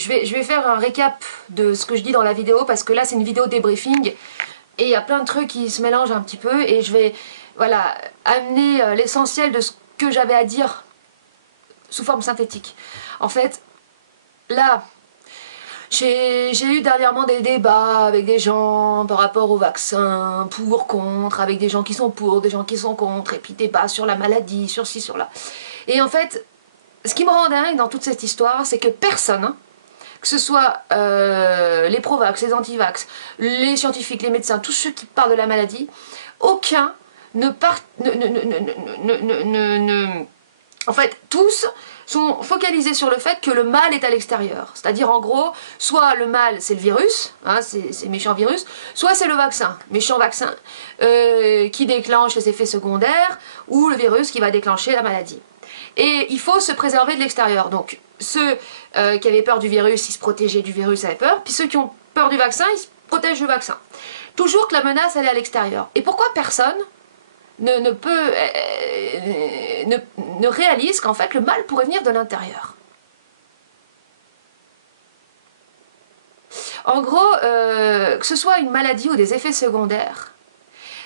je vais faire un récap de ce que je dis dans la vidéo, parce que là c'est une vidéo débriefing et il y a plein de trucs qui se mélangent un petit peu, et je vais voilà, amener l'essentiel de ce que j'avais à dire sous forme synthétique. En fait, là, j'ai eu dernièrement des débats avec des gens par rapport au vaccin, pour, contre, avec des gens qui sont pour, des gens qui sont contre, et puis débat sur la maladie, sur ci, sur là. Et en fait, ce qui me rend dingue dans toute cette histoire, c'est que personne, hein, que ce soit les pro-vax, les anti-vax, les scientifiques, les médecins, tous ceux qui parlent de la maladie, aucun en fait, tous sont focalisés sur le fait que le mal est à l'extérieur. C'est-à-dire, en gros, soit le mal, c'est le virus, hein, c'est méchant virus, soit c'est le vaccin, méchant vaccin, qui déclenche les effets secondaires, ou le virus qui va déclencher la maladie. Et il faut se préserver de l'extérieur. Donc, ceux qui avaient peur du virus, ils se protégeaient du virus, avaient peur, puis ceux qui ont peur du vaccin, ils se protègent du vaccin. Toujours que la menace, elle est à l'extérieur. Et pourquoi personne ne réalise qu'en fait le mal pourrait venir de l'intérieur? En gros, que ce soit une maladie ou des effets secondaires,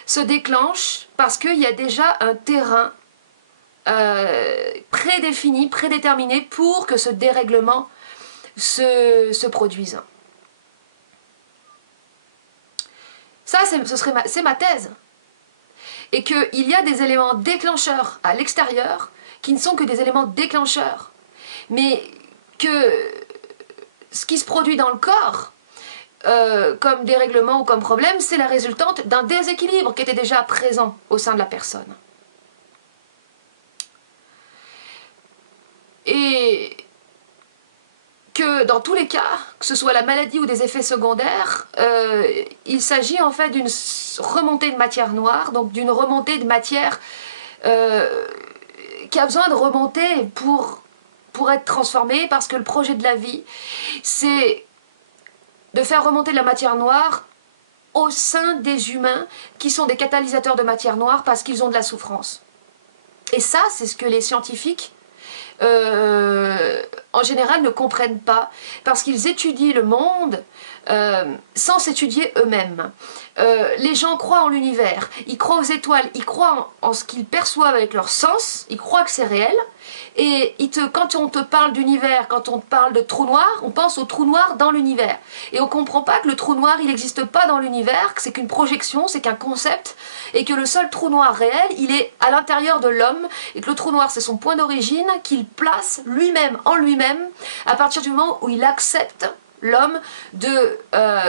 se déclenchent parce qu'il y a déjà un terrain prédéfini, prédéterminé pour que ce dérèglement se produise. Ça, c'est ma thèse. Et qu'il y a des éléments déclencheurs à l'extérieur qui ne sont que des éléments déclencheurs. Mais que ce qui se produit dans le corps, comme dérèglement ou comme problème, c'est la résultante d'un déséquilibre qui était déjà présent au sein de la personne. Et que dans tous les cas, que ce soit la maladie ou des effets secondaires, il s'agit en fait d'une remontée de matière noire, donc d'une remontée de matière qui a besoin de remonter pour être transformée, parce que le projet de la vie, c'est de faire remonter de la matière noire au sein des humains qui sont des catalysateurs de matière noire parce qu'ils ont de la souffrance. Et ça, c'est ce que les scientifiques en général ne comprennent pas, parce qu'ils étudient le monde sans s'étudier eux-mêmes. Les gens croient en l'univers, ils croient aux étoiles, ils croient en ce qu'ils perçoivent avec leur sens, ils croient que c'est réel, et quand on te parle d'univers, quand on te parle de trou noir, on pense au trou noir dans l'univers. Et on ne comprend pas que le trou noir, il n'existe pas dans l'univers, que c'est qu'une projection, c'est qu'un concept, et que le seul trou noir réel, il est à l'intérieur de l'homme, et que le trou noir, c'est son point d'origine, qu'il place lui-même en lui-même, à partir du moment où il accepte l'homme de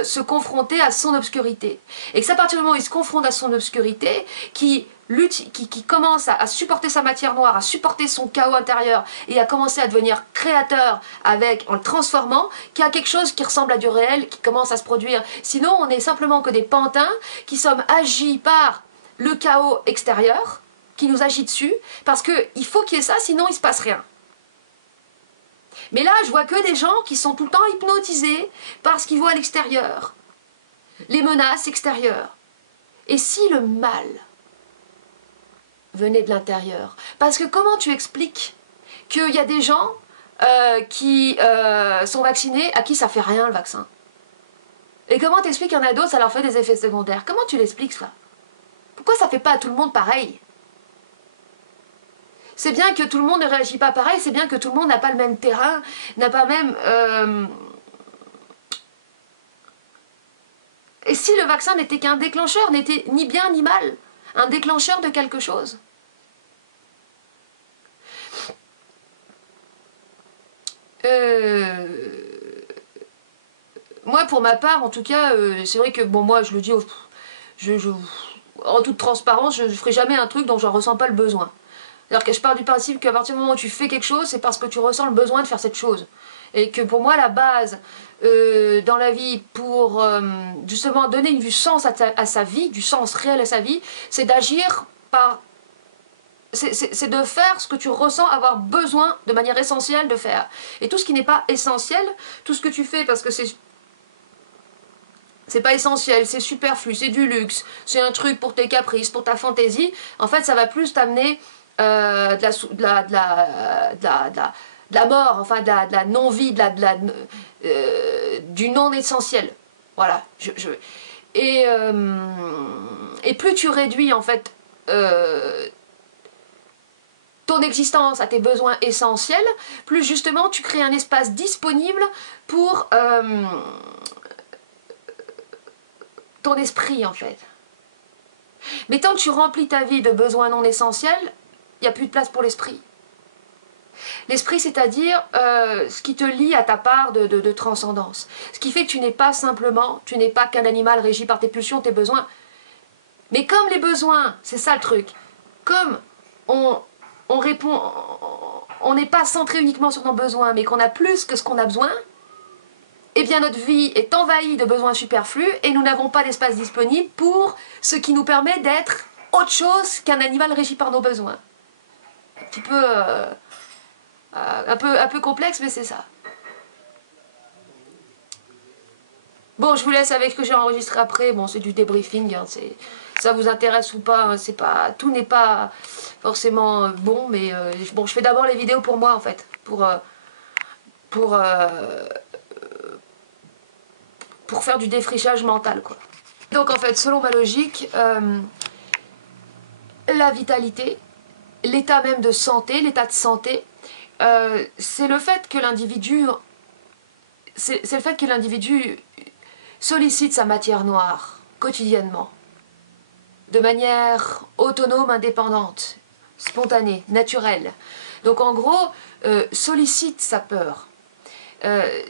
se confronter à son obscurité. Et que c'est à partir du moment où il se confronte à son obscurité, qui commence à supporter sa matière noire, à supporter son chaos intérieur, et à commencer à devenir créateur en le transformant, qu'il y a quelque chose qui ressemble à du réel, qui commence à se produire. Sinon, on n'est simplement que des pantins qui sommes agis par le chaos extérieur, qui nous agit dessus, parce qu'il faut qu'il y ait ça, sinon il ne se passe rien. Mais là, je vois que des gens qui sont tout le temps hypnotisés par ce qu'ils voient à l'extérieur, les menaces extérieures. Et si le mal venait de l'intérieur? Parce que comment tu expliques qu'il y a des gens qui sont vaccinés à qui ça fait rien le vaccin? Et comment tu expliques qu'il y en a d'autres, ça leur fait des effets secondaires? Comment tu l'expliques ça? Pourquoi ça fait pas à tout le monde pareil? C'est bien que tout le monde ne réagit pas pareil, c'est bien que tout le monde n'a pas le même terrain, n'a pas même... Et si le vaccin n'était qu'un déclencheur, n'était ni bien ni mal, un déclencheur de quelque chose? Moi, pour ma part, en tout cas, c'est vrai que, bon, moi, je le dis en toute transparence, je ne ferai jamais un truc dont je ne ressens pas le besoin. C'est-à-dire que je pars du principe qu'à partir du moment où tu fais quelque chose, c'est parce que tu ressens le besoin de faire cette chose. Et que pour moi, la base dans la vie, pour justement donner du sens à sa vie, du sens réel à sa vie, c'est d'agir par... C'est de faire ce que tu ressens avoir besoin de manière essentielle de faire. Et tout ce qui n'est pas essentiel, tout ce que tu fais parce que c'est pas essentiel, c'est superflu, c'est du luxe, c'est un truc pour tes caprices, pour ta fantaisie, en fait ça va plus t'amener de la mort, enfin de la non-vie, du non-essentiel. Voilà. Et plus tu réduis en fait ton existence à tes besoins essentiels, plus justement tu crées un espace disponible pour ton esprit en fait. Mais tant que tu remplis ta vie de besoins non essentiels, il n'y a plus de place pour l'esprit. L'esprit, c'est-à-dire ce qui te lie à ta part de transcendance. Ce qui fait que tu n'es pas simplement, tu n'es pas qu'un animal régi par tes pulsions, tes besoins. Mais comme les besoins, c'est ça le truc, comme on répond, on n'est pas centré uniquement sur nos besoins, mais qu'on a plus que ce qu'on a besoin, eh bien notre vie est envahie de besoins superflus et nous n'avons pas d'espace disponible pour ce qui nous permet d'être autre chose qu'un animal régi par nos besoins. Un petit peu... un peu complexe, mais c'est ça. Bon, je vous laisse avec ce que j'ai enregistré après. Bon, c'est du débriefing. Hein, ça vous intéresse ou pas, hein, c'est pas, tout n'est pas forcément bon, mais bon, je fais d'abord les vidéos pour moi, en fait. Pour faire du défrichage mental, quoi. Donc, en fait, selon ma logique, la vitalité, l'état même de santé, l'état de santé, c'est le fait que l'individu sollicite sa matière noire quotidiennement de manière autonome, indépendante, spontanée, naturelle. Donc en gros, sollicite sa peur.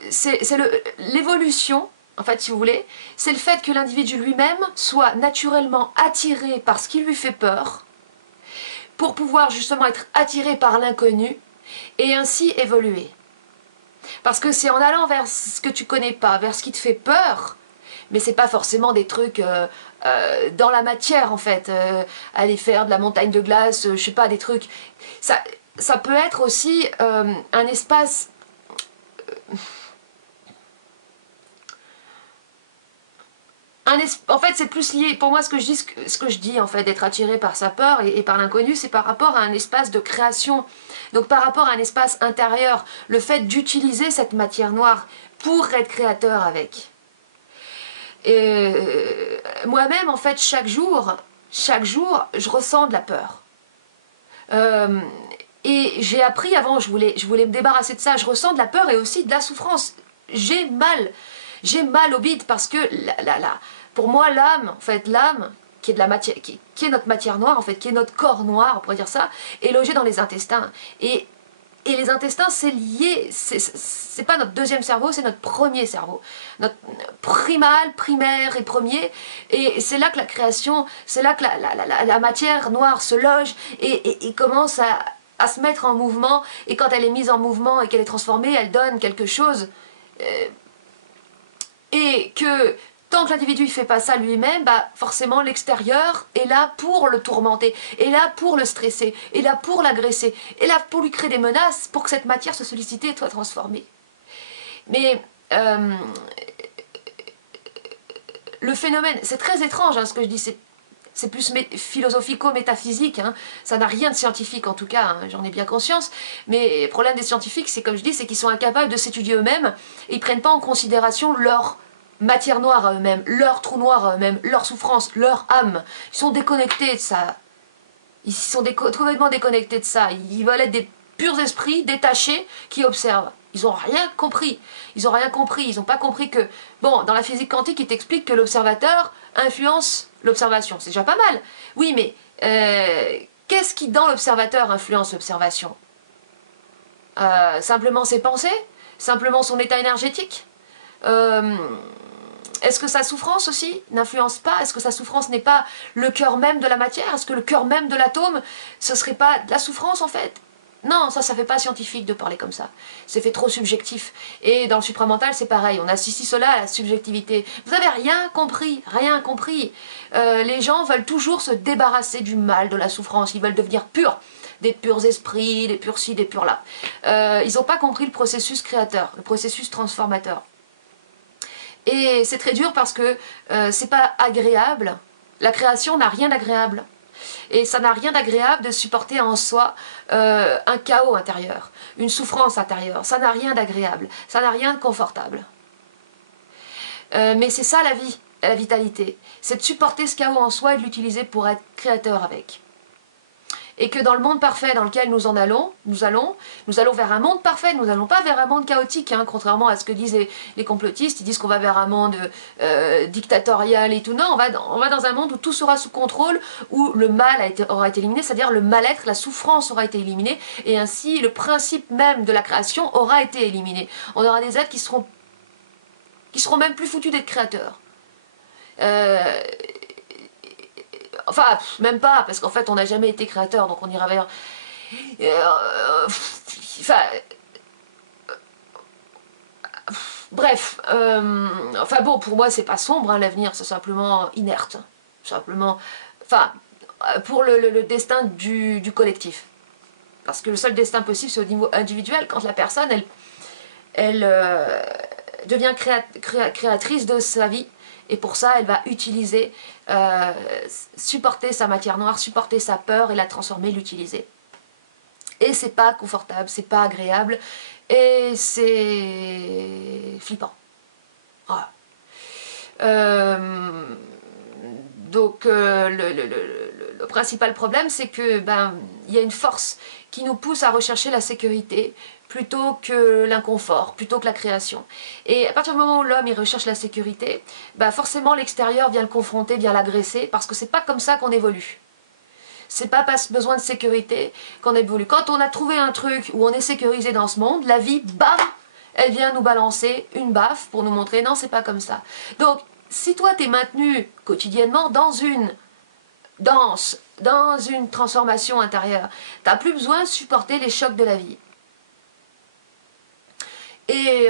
C'est l'évolution, en fait, si vous voulez, c'est le fait que l'individu lui-même soit naturellement attiré par ce qui lui fait peur pour pouvoir justement être attiré par l'inconnu et ainsi évoluer. Parce que c'est en allant vers ce que tu connais pas, vers ce qui te fait peur, mais c'est pas forcément des trucs dans la matière en fait, aller faire de la montagne de glace, je sais pas, des trucs. Ça peut être aussi un espace... En fait, c'est plus lié, pour moi, ce que je dis en fait, d'être attiré par sa peur et par l'inconnu, c'est par rapport à un espace de création. Donc par rapport à un espace intérieur, le fait d'utiliser cette matière noire pour être créateur avec. Moi-même, en fait, chaque jour, je ressens de la peur. Et j'ai appris avant, je voulais me débarrasser de ça, je ressens de la peur et aussi de la souffrance. J'ai mal au bide parce que pour moi l'âme, en fait l'âme qui est de la matière, qui est notre matière noire en fait, qui est notre corps noir, on pourrait dire ça, est logée dans les intestins. Et les intestins c'est lié, c'est pas notre deuxième cerveau, c'est notre premier cerveau, notre primaire et premier. Et c'est là que la création, c'est là que la matière noire se loge et commence à se mettre en mouvement. Et quand elle est mise en mouvement et qu'elle est transformée, elle donne quelque chose. Et que tant que l'individu ne fait pas ça lui-même, bah forcément l'extérieur est là pour le tourmenter, est là pour le stresser, est là pour l'agresser, est là pour lui créer des menaces pour que cette matière se sollicite et soit transformée. Mais le phénomène, c'est très étrange hein, ce que je dis, c'est plus philosophico-métaphysique, hein. Ça n'a rien de scientifique en tout cas, hein, j'en ai bien conscience, mais le problème des scientifiques, c'est comme je dis, c'est qu'ils sont incapables de s'étudier eux-mêmes, et ils ne prennent pas en considération leur matière noire à eux-mêmes, leur trou noir à eux-mêmes, leur souffrance, leur âme. Ils sont déconnectés de ça, ils sont complètement déconnectés de ça, ils veulent être des purs esprits détachés qui observent. Ils n'ont rien compris, ils n'ont pas compris que, bon, dans la physique quantique, ils t'expliquent que l'observateur influence l'observation, c'est déjà pas mal. Oui, mais qu'est-ce qui dans l'observateur influence l'observation? Simplement ses pensées? Simplement son état énergétique? Est-ce que sa souffrance aussi n'influence pas? Est-ce que sa souffrance n'est pas le cœur même de la matière? Est-ce que le cœur même de l'atome, ce serait pas de la souffrance en fait? Non, ça fait pas scientifique de parler comme ça. C'est fait trop subjectif. Et dans le supramental, c'est pareil. On associe cela à la subjectivité. Vous avez rien compris, rien compris. Les gens veulent toujours se débarrasser du mal, de la souffrance. Ils veulent devenir purs. Des purs esprits, des purs ci, des purs là. Ils n'ont pas compris le processus créateur, le processus transformateur. Et c'est très dur parce que c'est pas agréable. La création n'a rien d'agréable. Et ça n'a rien d'agréable de supporter en soi un chaos intérieur, une souffrance intérieure. Ça n'a rien d'agréable, ça n'a rien de confortable. Mais c'est ça la vie, la vitalité. C'est de supporter ce chaos en soi et de l'utiliser pour être créateur avec. Et que dans le monde parfait dans lequel nous allons vers un monde parfait, nous n'allons pas vers un monde chaotique, hein, contrairement à ce que disent les complotistes. Ils disent qu'on va vers un monde dictatorial et tout. Non, on va dans un monde où tout sera sous contrôle, où le mal aura été éliminé, c'est-à-dire le mal-être, la souffrance aura été éliminée, et ainsi le principe même de la création aura été éliminé. On aura des êtres qui seront même plus foutus d'être créateurs. Enfin, même pas, parce qu'en fait, on n'a jamais été créateur, donc on ira vers... bref, enfin bon, pour moi, c'est pas sombre, hein, l'avenir, c'est simplement inerte. Simplement... Enfin, pour le destin du collectif. Parce que le seul destin possible, c'est au niveau individuel, quand la personne, elle devient créatrice de sa vie. Et pour ça, elle va utiliser, supporter sa matière noire, supporter sa peur et la transformer, l'utiliser. Et c'est pas confortable, c'est pas agréable, et c'est flippant. Voilà. Donc le principal problème, c'est que y a une force qui nous pousse à rechercher la sécurité plutôt que l'inconfort, plutôt que la création. Et à partir du moment où l'homme il recherche la sécurité, forcément l'extérieur vient le confronter, vient l'agresser, parce que c'est pas comme ça qu'on évolue. C'est pas par besoin de sécurité qu'on évolue. Quand on a trouvé un truc où on est sécurisé dans ce monde, la vie, bam, elle vient nous balancer une baffe pour nous montrer non, c'est pas comme ça. Donc, si toi t'es maintenu quotidiennement dans une danse, dans une transformation intérieure, t'as plus besoin de supporter les chocs de la vie. Et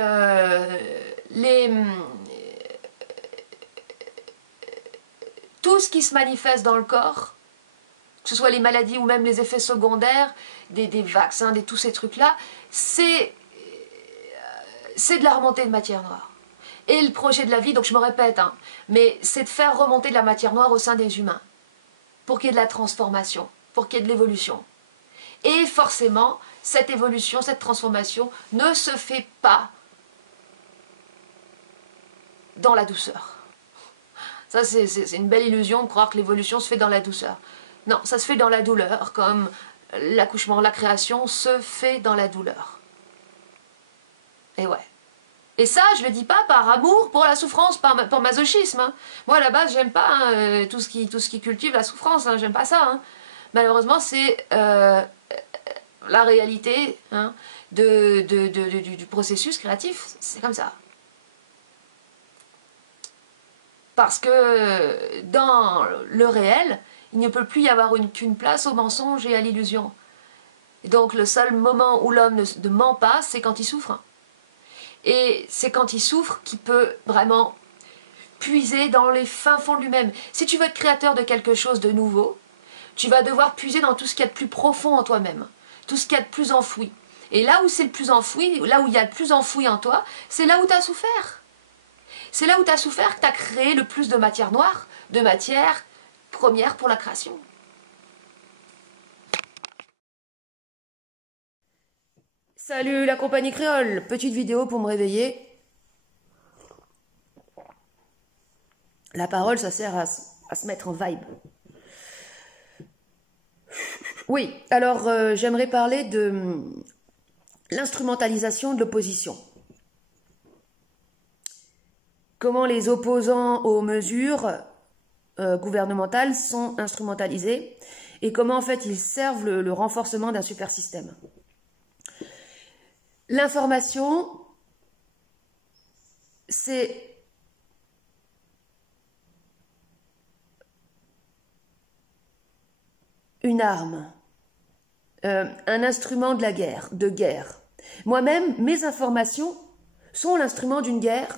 tout ce qui se manifeste dans le corps, que ce soit les maladies ou même les effets secondaires, des vaccins, tous ces trucs-là, c'est de la remontée de matière noire. Et le projet de la vie, donc je me répète, hein, mais c'est de faire remonter de la matière noire au sein des humains, pour qu'il y ait de la transformation, pour qu'il y ait de l'évolution. Et forcément, cette évolution, cette transformation ne se fait pas dans la douceur. Ça, c'est une belle illusion de croire que l'évolution se fait dans la douceur. Non, ça se fait dans la douleur, comme l'accouchement, la création se fait dans la douleur. Et ouais. Et ça, je le dis pas par amour pour la souffrance, par masochisme. Hein. Moi, à la base, j'aime pas hein, tout ce qui cultive la souffrance. Hein, j'aime pas ça. Hein. Malheureusement, c'est la réalité hein, du processus créatif. C'est comme ça. Parce que dans le réel, il ne peut plus y avoir qu'une place au mensonge et à l'illusion. Et donc, le seul moment où l'homme ne ment pas, c'est quand il souffre. Et c'est quand il souffre qu'il peut vraiment puiser dans les fins fonds de lui-même. Si tu veux être créateur de quelque chose de nouveau, tu vas devoir puiser dans tout ce qu'il y a de plus profond en toi-même, tout ce qu'il y a de plus enfoui. Et là où c'est le plus enfoui, là où il y a le plus enfoui en toi, c'est là où tu as souffert. C'est là où tu as souffert que tu as créé le plus de matière noire, de matière première pour la création. Salut la compagnie créole, petite vidéo pour me réveiller. La parole, ça sert à se mettre en vibe. Oui, alors j'aimerais parler de l'instrumentalisation de l'opposition. Comment les opposants aux mesures gouvernementales sont instrumentalisés et comment en fait ils servent le renforcement d'un super système. L'information, c'est une arme, un instrument de la guerre, Moi-même, mes informations sont l'instrument d'une guerre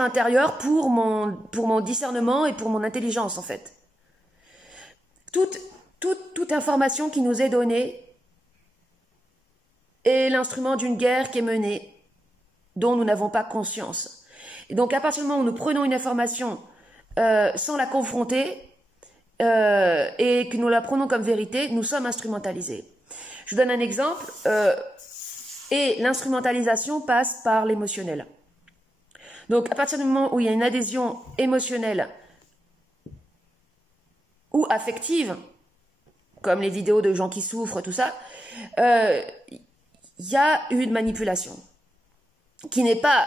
intérieure pour mon discernement et pour mon intelligence en fait. Toute information qui nous est donnée est l'instrument d'une guerre qui est menée, dont nous n'avons pas conscience. Et donc à partir du moment où nous prenons une information sans la confronter et que nous la prenons comme vérité, nous sommes instrumentalisés. Je vous donne un exemple. Et l'instrumentalisation passe par l'émotionnel. Donc, à partir du moment où il y a une adhésion émotionnelle ou affective, comme les vidéos de gens qui souffrent, tout ça, il y a une manipulation qui n'est pas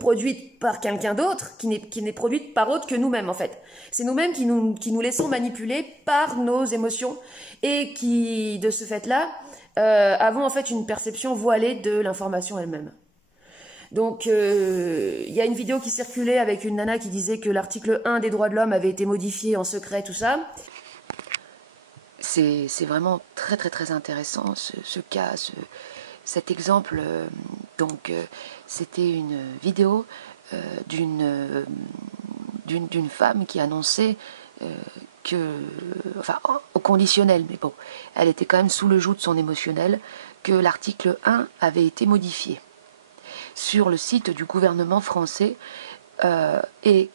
produite par quelqu'un d'autre, qui n'est produite par autre que nous-mêmes, en fait. C'est nous-mêmes qui nous laissons manipuler par nos émotions et qui, de ce fait-là, avons en fait une perception voilée de l'information elle-même. Donc, il y a une vidéo qui circulait avec une nana qui disait que l'article 1 des droits de l'homme avait été modifié en secret, tout ça. C'est vraiment très très très intéressant ce cas, cet exemple. Donc, c'était une vidéo d'une femme qui annonçait enfin, au conditionnel, mais bon, elle était quand même sous le joug de son émotionnel, que l'article 1 avait été modifié sur le site du gouvernement français et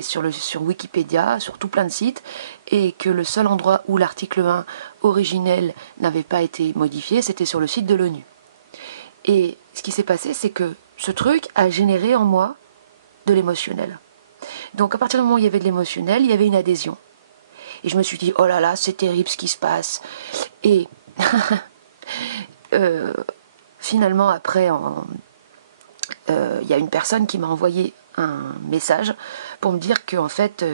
sur Wikipédia, sur tout plein de sites, et que le seul endroit où l'article 1 originel n'avait pas été modifié, c'était sur le site de l'ONU. Et ce qui s'est passé, c'est que ce truc a généré en moi de l'émotionnel. Donc à partir du moment où il y avait de l'émotionnel, il y avait une adhésion. Et je me suis dit, oh là là, c'est terrible ce qui se passe. Et finalement, après, il y a une personne qui m'a envoyé un message pour me dire qu'en fait,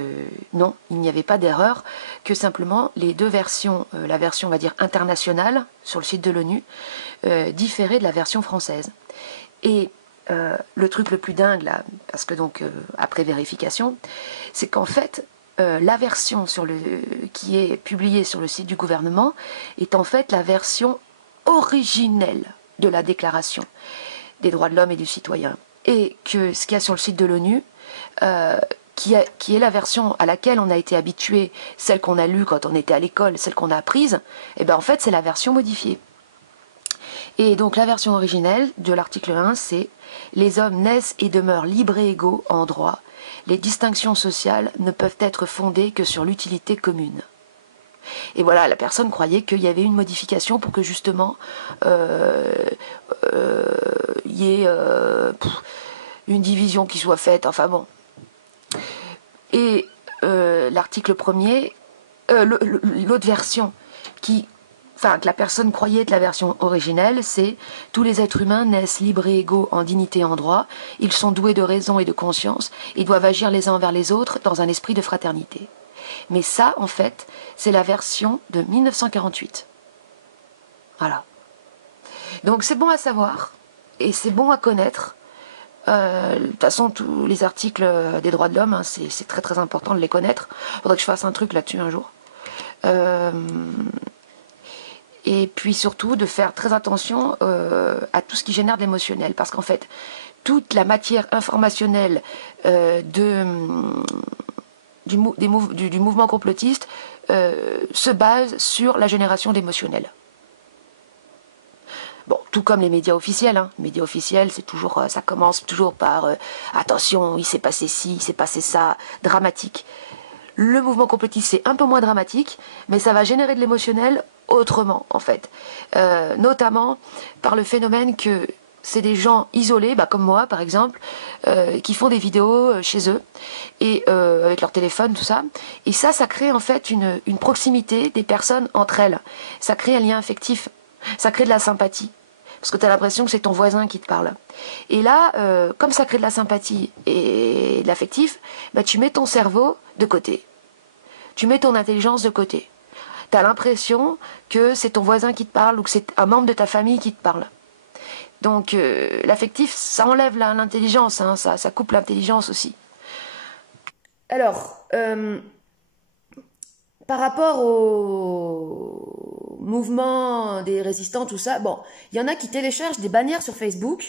non, il n'y avait pas d'erreur, que simplement les deux versions, la version, on va dire, internationale, sur le site de l'ONU, différait de la version française. Et le truc le plus dingue, là, parce que donc, après vérification, c'est qu'en fait, la version qui est publiée sur le site du gouvernement est en fait la version originelle de la Déclaration des droits de l'homme et du citoyen. Et que ce qu'il y a sur le site de l'ONU, qui est la version à laquelle on a été habitué, celle qu'on a lue quand on était à l'école, celle qu'on a apprise, et bien en fait c'est la version modifiée. Et donc la version originelle de l'article 1, c'est « Les hommes naissent et demeurent libres et égaux en droit. Les distinctions sociales ne peuvent être fondées que sur l'utilité commune. » Et voilà, la personne croyait qu'il y avait une modification pour que justement il y ait une division qui soit faite, enfin bon. Et l'article premier, l'autre version que la personne croyait être la version originelle, c'est « Tous les êtres humains naissent libres et égaux en dignité et en droit. Ils sont doués de raison et de conscience. Ils doivent agir les uns envers les autres dans un esprit de fraternité. » Mais ça, en fait, c'est la version de 1948. Voilà. Donc c'est bon à savoir, et c'est bon à connaître. De toute façon, tous les articles des droits de l'homme, hein, c'est très très important de les connaître. Il faudrait que je fasse un truc là-dessus un jour. Et puis surtout de faire très attention à tout ce qui génère de l'émotionnel. Parce qu'en fait, toute la matière informationnelle du mouvement complotiste se base sur la génération d'émotionnel. Bon, tout comme les médias officiels. Hein. Les médias officiels, c'est toujours, ça commence toujours par attention, il s'est passé ci, il s'est passé ça, dramatique. Le mouvement complotiste, c'est un peu moins dramatique, mais ça va générer de l'émotionnel autrement, en fait. Notamment par le phénomène que c'est des gens isolés, comme moi par exemple, qui font des vidéos chez eux, et avec leur téléphone, tout ça. Et ça crée en fait une proximité des personnes entre elles. Ça crée un lien affectif, ça crée de la sympathie. Parce que tu as l'impression que c'est ton voisin qui te parle. Et là, comme ça crée de la sympathie et de l'affectif, tu mets ton cerveau de côté. Tu mets ton intelligence de côté. Tu as l'impression que c'est ton voisin qui te parle ou que c'est un membre de ta famille qui te parle. Donc l'affectif, ça enlève l'intelligence, hein, ça coupe l'intelligence aussi. Alors, par rapport au mouvement des résistants, tout ça, bon, il y en a qui téléchargent des bannières sur Facebook,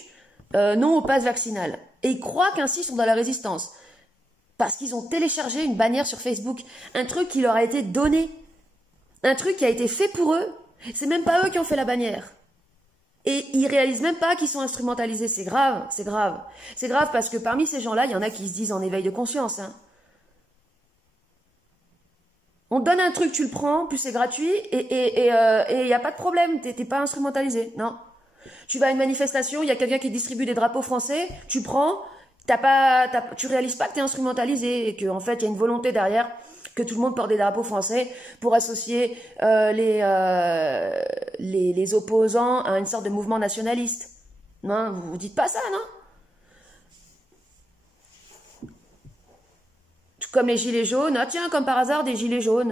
non au pass vaccinal. Et ils croient qu'ainsi ils sont dans la résistance. Parce qu'ils ont téléchargé une bannière sur Facebook. Un truc qui leur a été donné. Un truc qui a été fait pour eux. C'est même pas eux qui ont fait la bannière. Et ils réalisent même pas qu'ils sont instrumentalisés. C'est grave, c'est grave. C'est grave parce que parmi ces gens-là, il y en a qui se disent en éveil de conscience. Hein. On te donne un truc, tu le prends, plus c'est gratuit, et il n'y a pas de problème, t'es pas instrumentalisé, non. Tu vas à une manifestation, il y a quelqu'un qui distribue des drapeaux français, tu prends, tu réalises pas que t'es instrumentalisé, et qu'en fait, il y a une volonté derrière que tout le monde porte des drapeaux français pour associer les opposants à une sorte de mouvement nationaliste. Non, vous dites pas ça, non? Tout comme les gilets jaunes. Ah tiens, comme par hasard, des gilets jaunes.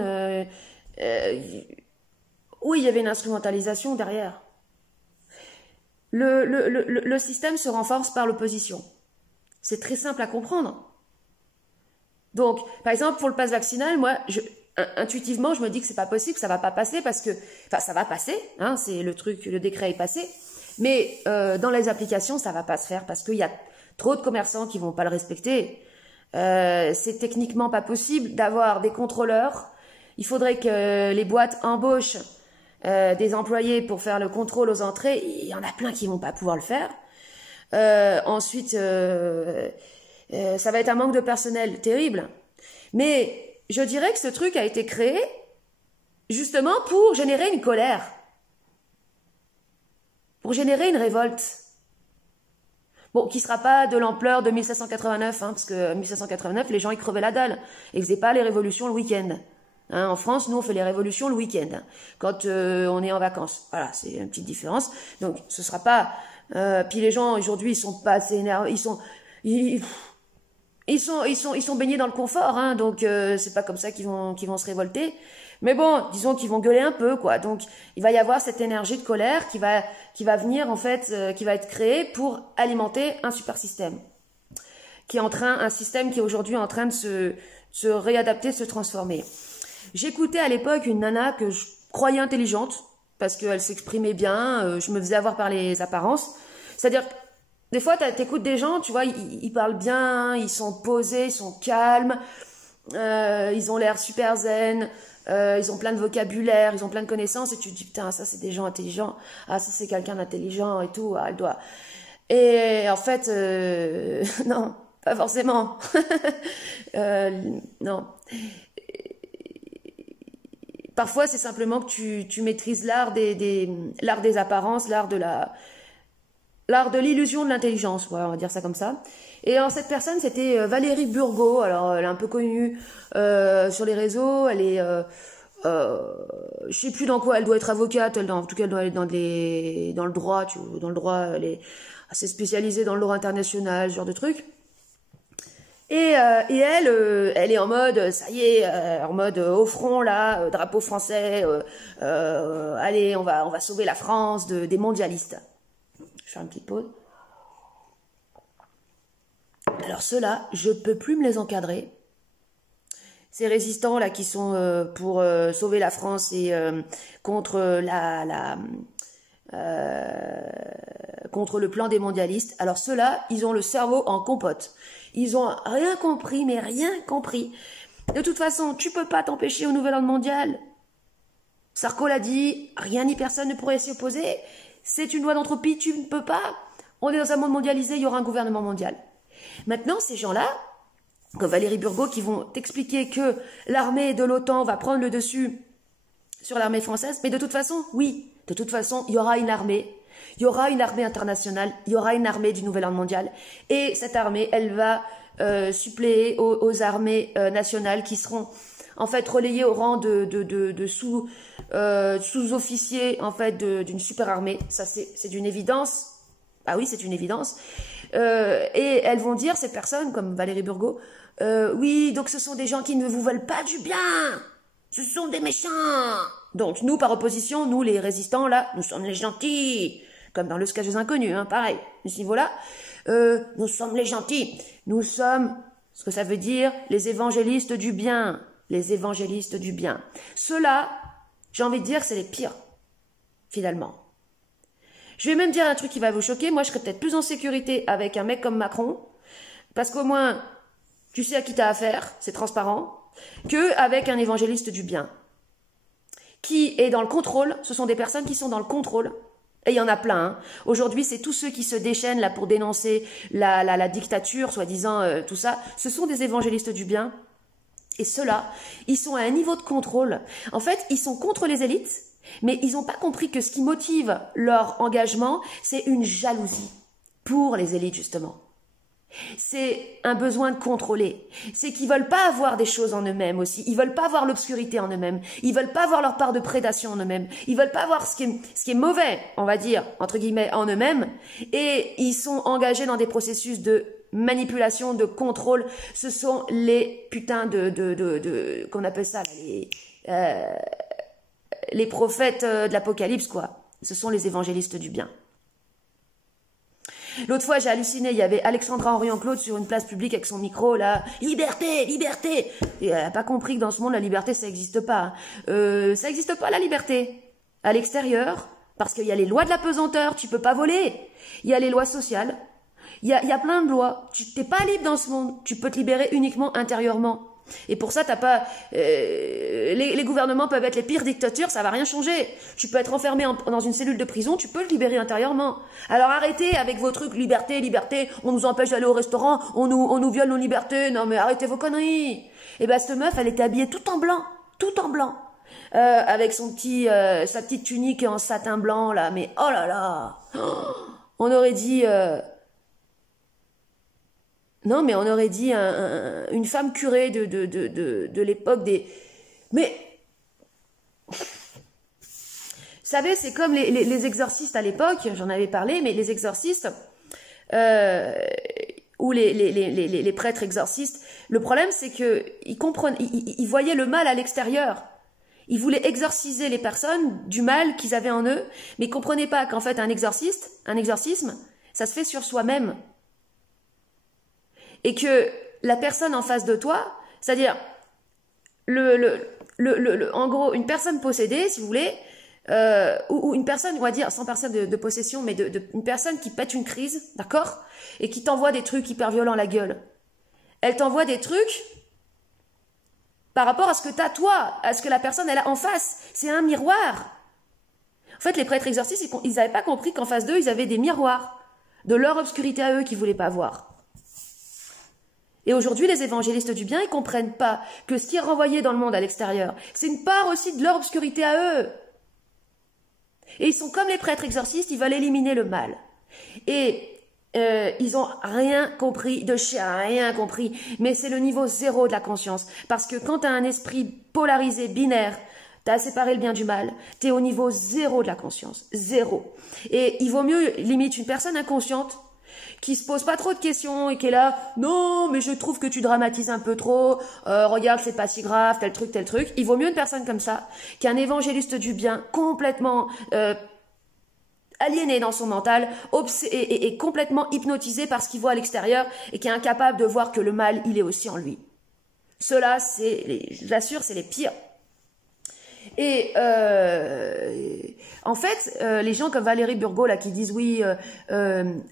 Oui, il y avait une instrumentalisation derrière. Le système se renforce par l'opposition. C'est très simple à comprendre. Donc, par exemple, pour le pass vaccinal, moi, intuitivement, je me dis que c'est pas possible, que ça va pas passer parce que, enfin, ça va passer, hein, c'est le truc, le décret est passé, mais dans les applications, ça va pas se faire parce qu'il y a trop de commerçants qui vont pas le respecter. C'est techniquement pas possible d'avoir des contrôleurs. Il faudrait que les boîtes embauchent des employés pour faire le contrôle aux entrées. Il y en a plein qui vont pas pouvoir le faire. Ensuite, ça va être un manque de personnel terrible. Mais je dirais que ce truc a été créé justement pour générer une colère, pour générer une révolte. Bon, qui sera pas de l'ampleur de 1789, hein, parce que 1789, les gens, ils crevaient la dalle. Ils faisaient pas les révolutions le week-end. Hein, en France, nous, on fait les révolutions le week-end, quand on est en vacances. Voilà, c'est une petite différence. Donc, ce sera pas... puis les gens, aujourd'hui, ils sont pas assez énervés. Ils sont baignés dans le confort, hein, donc c'est pas comme ça qu'ils vont se révolter. Mais bon, disons qu'ils vont gueuler un peu, quoi. Donc, il va y avoir cette énergie de colère qui va venir, en fait, qui va être créée pour alimenter un super système. Un système qui est aujourd'hui en train de se réadapter, de se transformer. J'écoutais à l'époque une nana que je croyais intelligente, parce qu'elle s'exprimait bien, je me faisais avoir par les apparences. C'est-à-dire, des fois, t'écoutes des gens, tu vois, ils parlent bien, ils sont posés, ils sont calmes, ils ont l'air super zen, ils ont plein de vocabulaire, ils ont plein de connaissances, et tu te dis, putain, ça c'est des gens intelligents, ah ça c'est quelqu'un d'intelligent et tout, ah, elle doit... Et en fait, non, pas forcément. Non. Parfois, c'est simplement que tu maîtrises l'art des apparences, l'art de l'illusion de l'intelligence, voilà, on va dire ça comme ça. Et alors, cette personne, c'était Valérie Burgot. Alors, elle est un peu connue sur les réseaux. Elle est, je sais plus dans quoi. Elle doit être avocate. En tout cas, elle doit aller dans le droit. Dans le droit, elle est assez spécialisée dans le droit international, ce genre de trucs. Et elle est en mode, ça y est, en mode au front là, drapeau français. Allez, on va sauver la France des mondialistes. Je fais une petite pause. Alors ceux-là, je peux plus me les encadrer. Ces résistants là qui sont pour sauver la France et contre contre le plan des mondialistes. Alors ceux-là, ils ont le cerveau en compote. Ils ont rien compris, mais rien compris. De toute façon, tu peux pas t'empêcher au nouvel ordre mondial. Sarko l'a dit, rien ni personne ne pourrait s'y opposer. C'est une loi d'entropie, tu ne peux pas. On est dans un monde mondialisé, il y aura un gouvernement mondial. Maintenant, ces gens-là, comme Valérie Burgot, qui vont t'expliquer que l'armée de l'OTAN va prendre le dessus sur l'armée française, mais de toute façon, oui, de toute façon, il y aura une armée. Il y aura une armée internationale, il y aura une armée du nouvel ordre mondial. Et cette armée, elle va suppléer aux armées nationales qui seront en fait relayées au rang de sous-officiers en fait d'une super armée. Ça, c'est d'une évidence. Ah oui, c'est une évidence. Et elles vont dire, ces personnes, comme Valérie Burgot, oui, donc ce sont des gens qui ne vous veulent pas du bien. Ce sont des méchants. Donc nous, par opposition, nous les résistants, là, nous sommes les gentils. Comme dans le sketch des inconnus, hein, pareil, de ce niveau-là. Nous sommes les gentils. Nous sommes, ce que ça veut dire, les évangélistes du bien. Les évangélistes du bien. Ceux-là, j'ai envie de dire, c'est les pires, finalement. Je vais même dire un truc qui va vous choquer. Moi, je serais peut-être plus en sécurité avec un mec comme Macron, parce qu'au moins, tu sais à qui t'as affaire, c'est transparent, qu'avec un évangéliste du bien. Qui est dans le contrôle, ce sont des personnes qui sont dans le contrôle. Et il y en a plein. Hein. Aujourd'hui, c'est tous ceux qui se déchaînent là pour dénoncer la dictature, soi-disant tout ça. Ce sont des évangélistes du bien Et ceux-là, ils sont à un niveau de contrôle. En fait, ils sont contre les élites, mais ils n'ont pas compris que ce qui motive leur engagement, c'est une jalousie pour les élites, justement. C'est un besoin de contrôler. C'est qu'ils veulent pas avoir des choses en eux-mêmes aussi. Ils veulent pas avoir l'obscurité en eux-mêmes. Ils veulent pas avoir leur part de prédation en eux-mêmes. Ils veulent pas avoir ce qui est mauvais, on va dire, entre guillemets, en eux-mêmes. Et ils sont engagés dans des processus de manipulation, de contrôle. Ce sont les putains qu'on appelle ça, les prophètes de l'Apocalypse, quoi. Ce sont les évangélistes du bien. L'autre fois, j'ai halluciné, il y avait Alexandra Henrion-Claude sur une place publique avec son micro, là, « Liberté, liberté !» Et elle n'a pas compris que dans ce monde, la liberté, ça n'existe pas. Ça n'existe pas, la liberté. À l'extérieur, parce qu'il y a les lois de la pesanteur, tu peux pas voler. Il y a les lois sociales. Il y a plein de lois. Tu n'es pas libre dans ce monde. Tu peux te libérer uniquement intérieurement. Et pour ça, t'as pas. Les gouvernements peuvent être les pires dictatures, ça va rien changer. Tu peux être enfermé dans une cellule de prison, tu peux te libérer intérieurement. Alors arrêtez avec vos trucs liberté, liberté. On nous empêche d'aller au restaurant, on nous viole nos libertés. Non mais arrêtez vos conneries. Et ben cette meuf, elle était habillée tout en blanc, avec sa petite tunique en satin blanc là. Mais oh là là, on aurait dit. Non, mais on aurait dit une femme curée de l'époque des... Mais, vous savez, c'est comme les exorcistes à l'époque, j'en avais parlé, mais les exorcistes, ou les prêtres exorcistes, le problème c'est que ils voyaient le mal à l'extérieur. Ils voulaient exorciser les personnes du mal qu'ils avaient en eux, mais ils comprenaient pas qu'en fait un exorcisme, ça se fait sur soi-même. Et que la personne en face de toi, c'est-à-dire en gros une personne possédée, si vous voulez, ou une personne, on va dire, sans personne de possession, mais une personne qui pète une crise, d'accord, et qui t'envoie des trucs hyper violents à la gueule. Elle t'envoie des trucs par rapport à ce que t'as toi, à ce que la personne elle a en face. C'est un miroir. En fait, les prêtres exorcistes, ils n'avaient pas compris qu'en face d'eux, ils avaient des miroirs de leur obscurité à eux qu'ils voulaient pas voir. Et aujourd'hui, les évangélistes du bien, ils comprennent pas que ce qui est renvoyé dans le monde à l'extérieur, c'est une part aussi de leur obscurité à eux. Et ils sont comme les prêtres exorcistes, ils veulent éliminer le mal. Et ils ont rien compris, rien compris. Mais c'est le niveau zéro de la conscience. Parce que quand tu as un esprit polarisé, binaire, tu as séparé le bien du mal, tu es au niveau zéro de la conscience. Zéro. Et il vaut mieux, limite, une personne inconsciente qui se pose pas trop de questions et qui est là, non, mais je trouve que tu dramatises un peu trop, regarde, c'est pas si grave, tel truc. Il vaut mieux une personne comme ça qu'un évangéliste du bien complètement aliéné dans son mental, et complètement hypnotisé par ce qu'il voit à l'extérieur et qui est incapable de voir que le mal, il est aussi en lui. Ceux-là, je vous assure, c'est les pires. Et en fait, les gens comme Valérie Burgot là qui disent oui,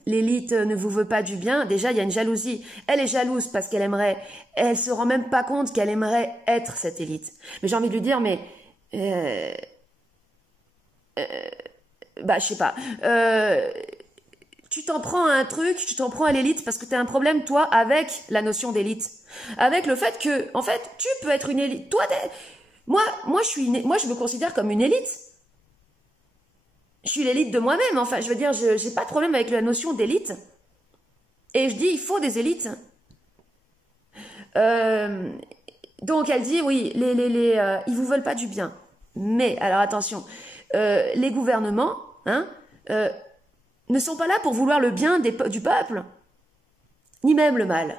l'élite ne vous veut pas du bien. Déjà, il y a une jalousie. Elle est jalouse parce qu'elle aimerait. Elle se rend même pas compte qu'elle aimerait être cette élite. Mais j'ai envie de lui dire, mais je sais pas. Tu t'en prends à un truc, tu t'en prends à l'élite parce que tu as un problème toi avec la notion d'élite, avec le fait que en fait tu peux être une élite. Toi, moi, je me considère comme une élite. Je suis l'élite de moi-même. Enfin, je veux dire, j'ai pas de problème avec la notion d'élite. Et je dis, il faut des élites. Donc, elle dit, oui, ils vous veulent pas du bien. Mais, alors attention, les gouvernements, ne sont pas là pour vouloir le bien du peuple, ni même le mal.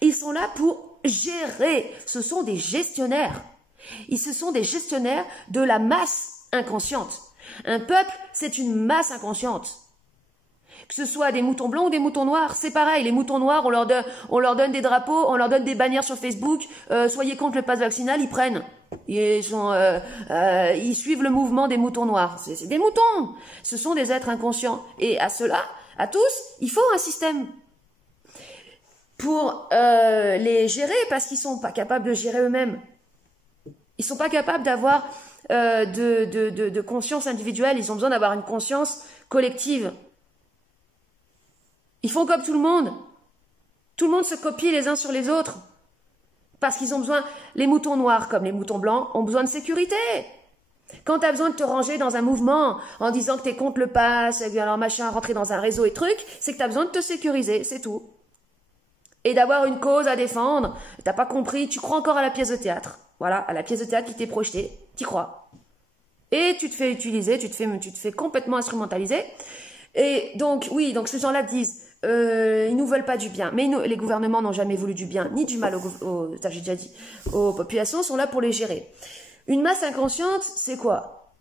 Ils sont là pour gérer. Ce sont des gestionnaires. Ce sont des gestionnaires de la masse inconsciente. Un peuple, c'est une masse inconsciente. Que ce soit des moutons blancs ou des moutons noirs, c'est pareil. Les moutons noirs, on leur donne des drapeaux, on leur donne des bannières sur Facebook. Soyez contre le pass vaccinal, ils prennent. Ils suivent le mouvement des moutons noirs. C'est des moutons. Ce sont des êtres inconscients. Et à ceux-là, à tous, il faut un système pour les gérer parce qu'ils sont pas capables de gérer eux-mêmes. Ils sont pas capables d'avoir de conscience individuelle. Ils ont besoin d'avoir une conscience collective. Ils font comme tout le monde. Tout le monde se copie les uns sur les autres. Parce qu'ils ont besoin, les moutons noirs comme les moutons blancs ont besoin de sécurité. Quand tu as besoin de te ranger dans un mouvement en disant que tu es contre le pass, et alors machin, rentrer dans un réseau et truc, c'est que tu as besoin de te sécuriser, c'est tout. Et d'avoir une cause à défendre, t'as pas compris, tu crois encore à la pièce de théâtre. Voilà, à la pièce de théâtre qui t'est projetée, t'y crois. Et tu te fais utiliser, tu te fais complètement instrumentaliser. Et donc, oui, donc ces gens-là disent, ils nous veulent pas du bien. Mais les gouvernements n'ont jamais voulu du bien, ni du mal ça j'ai déjà dit, aux populations, sont là pour les gérer. Une masse inconsciente, c'est quoi?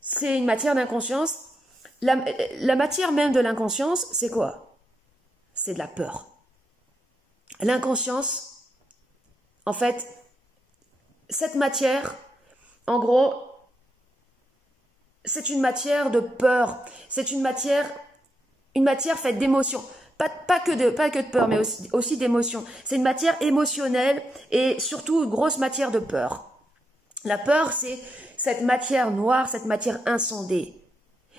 C'est une matière d'inconscience. La matière même de l'inconscience, c'est quoi? C'est de la peur. L'inconscience, en fait, cette matière, en gros, c'est une matière de peur. C'est une matière faite d'émotions. Pas que de peur, mais aussi d'émotions. C'est une matière émotionnelle et surtout une grosse matière de peur. La peur, c'est cette matière noire, cette matière insondée.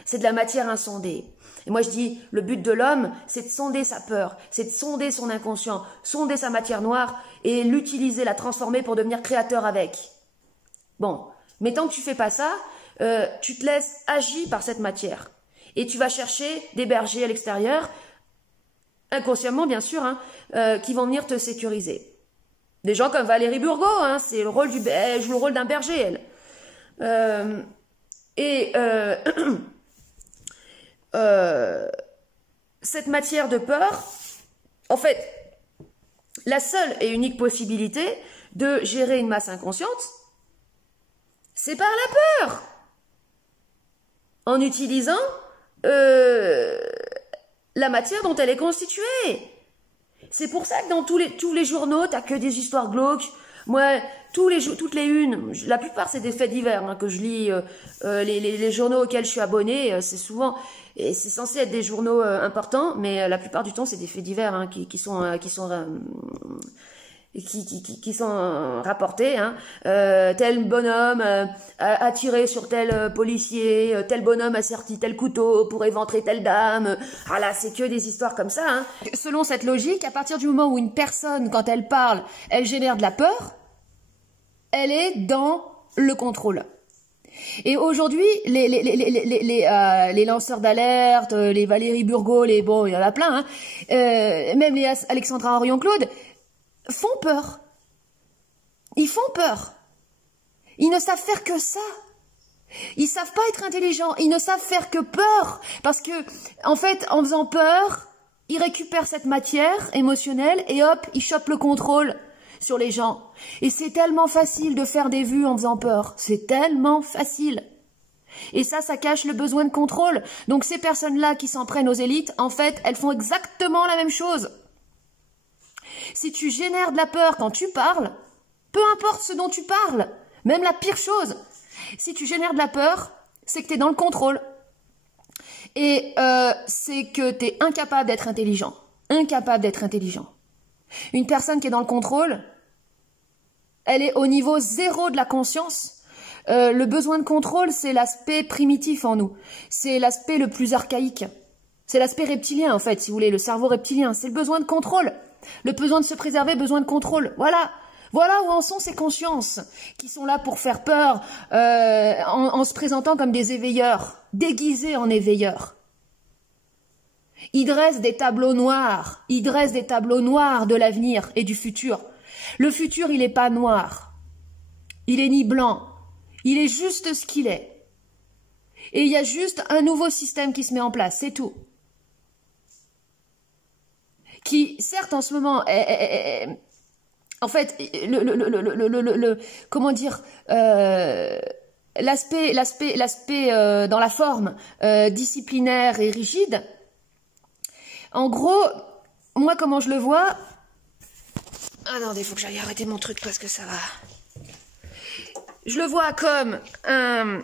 C'est de la matière insondée. Et moi, je dis, le but de l'homme, c'est de sonder sa peur, c'est de sonder son inconscient, sonder sa matière noire et l'utiliser, la transformer pour devenir créateur avec. Bon, mais tant que tu fais pas ça, tu te laisses agir par cette matière. Et tu vas chercher des bergers à l'extérieur, inconsciemment bien sûr, hein, qui vont venir te sécuriser. Des gens comme Valérie Burgot, hein, c'est le rôle elle joue le rôle d'un berger, elle. Cette matière de peur, en fait, la seule et unique possibilité de gérer une masse inconsciente, c'est par la peur. En utilisant la matière dont elle est constituée. C'est pour ça que dans tous les journaux, t'as que des histoires glauques. Moi, toutes les unes, la plupart c'est des faits divers hein, que je lis. Les journaux auxquels je suis abonnée, c'est souvent, et c'est censé être des journaux importants, mais la plupart du temps c'est des faits divers hein, qui sont rapportés. Hein. Tel bonhomme a tiré sur tel policier, tel bonhomme a sorti tel couteau pour éventrer telle dame. Ah là, c'est que des histoires comme ça. Hein. Selon cette logique, à partir du moment où une personne, quand elle parle, elle génère de la peur, elle est dans le contrôle. Et aujourd'hui, les lanceurs d'alerte, les Valérie Burgot, bon, il y en a plein, hein, même les Alexandra Orion-Claude, font peur. Ils font peur. Ils ne savent faire que ça. Ils savent pas être intelligents. Ils ne savent faire que peur. Parce que, en fait, en faisant peur, ils récupèrent cette matière émotionnelle et hop, ils chopent le contrôle sur les gens. Et c'est tellement facile de faire des vues en faisant peur. C'est tellement facile. Et ça cache le besoin de contrôle. Donc ces personnes-là qui s'en prennent aux élites, en fait, elles font exactement la même chose. Si tu génères de la peur quand tu parles, peu importe ce dont tu parles, même la pire chose, si tu génères de la peur, c'est que tu es dans le contrôle. Et c'est que tu es incapable d'être intelligent. Incapable d'être intelligent. Une personne qui est dans le contrôle, elle est au niveau zéro de la conscience. Le besoin de contrôle, c'est l'aspect primitif en nous. C'est l'aspect le plus archaïque. C'est l'aspect reptilien, en fait, si vous voulez, le cerveau reptilien. C'est le besoin de contrôle. Le besoin de se préserver, besoin de contrôle. Voilà. Voilà où en sont ces consciences qui sont là pour faire peur en se présentant comme des éveilleurs, déguisés en éveilleurs. Ils dressent des tableaux noirs. Ils dressent des tableaux noirs de l'avenir et du futur. Le futur, il n'est pas noir. Il est ni blanc. Il est juste ce qu'il est. Et il y a juste un nouveau système qui se met en place, c'est tout. Qui, certes, en ce moment, en fait, comment dire, l'aspect dans la forme disciplinaire et rigide. En gros, moi, comment je le vois. Attendez, il faut que j'aille arrêter mon truc parce que ça va. Je le vois comme un.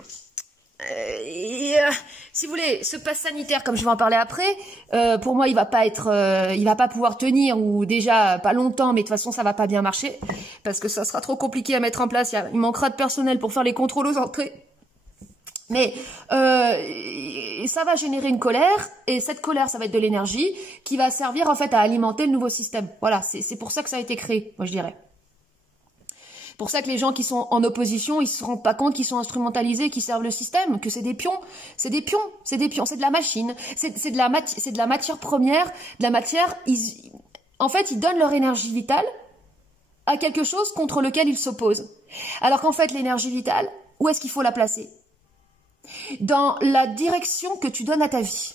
Si vous voulez, ce pass sanitaire, comme je vais en parler après, pour moi, il va pas pouvoir tenir, ou déjà pas longtemps, mais de toute façon, ça va pas bien marcher, parce que ça sera trop compliqué à mettre en place. Il manquera de personnel pour faire les contrôles aux entrées. Mais ça va générer une colère, et cette colère, ça va être de l'énergie qui va servir en fait à alimenter le nouveau système. Voilà, c'est pour ça que ça a été créé, moi je dirais. Pour ça que les gens qui sont en opposition, ils se rendent pas compte qu'ils sont instrumentalisés, qu'ils servent le système, que c'est des pions, c'est des pions, c'est des pions, c'est de la machine, c'est de la matière première, de la matière. En fait, ils donnent leur énergie vitale à quelque chose contre lequel ils s'opposent. Alors qu'en fait, l'énergie vitale, où est-ce qu'il faut la placer? Dans la direction que tu donnes à ta vie.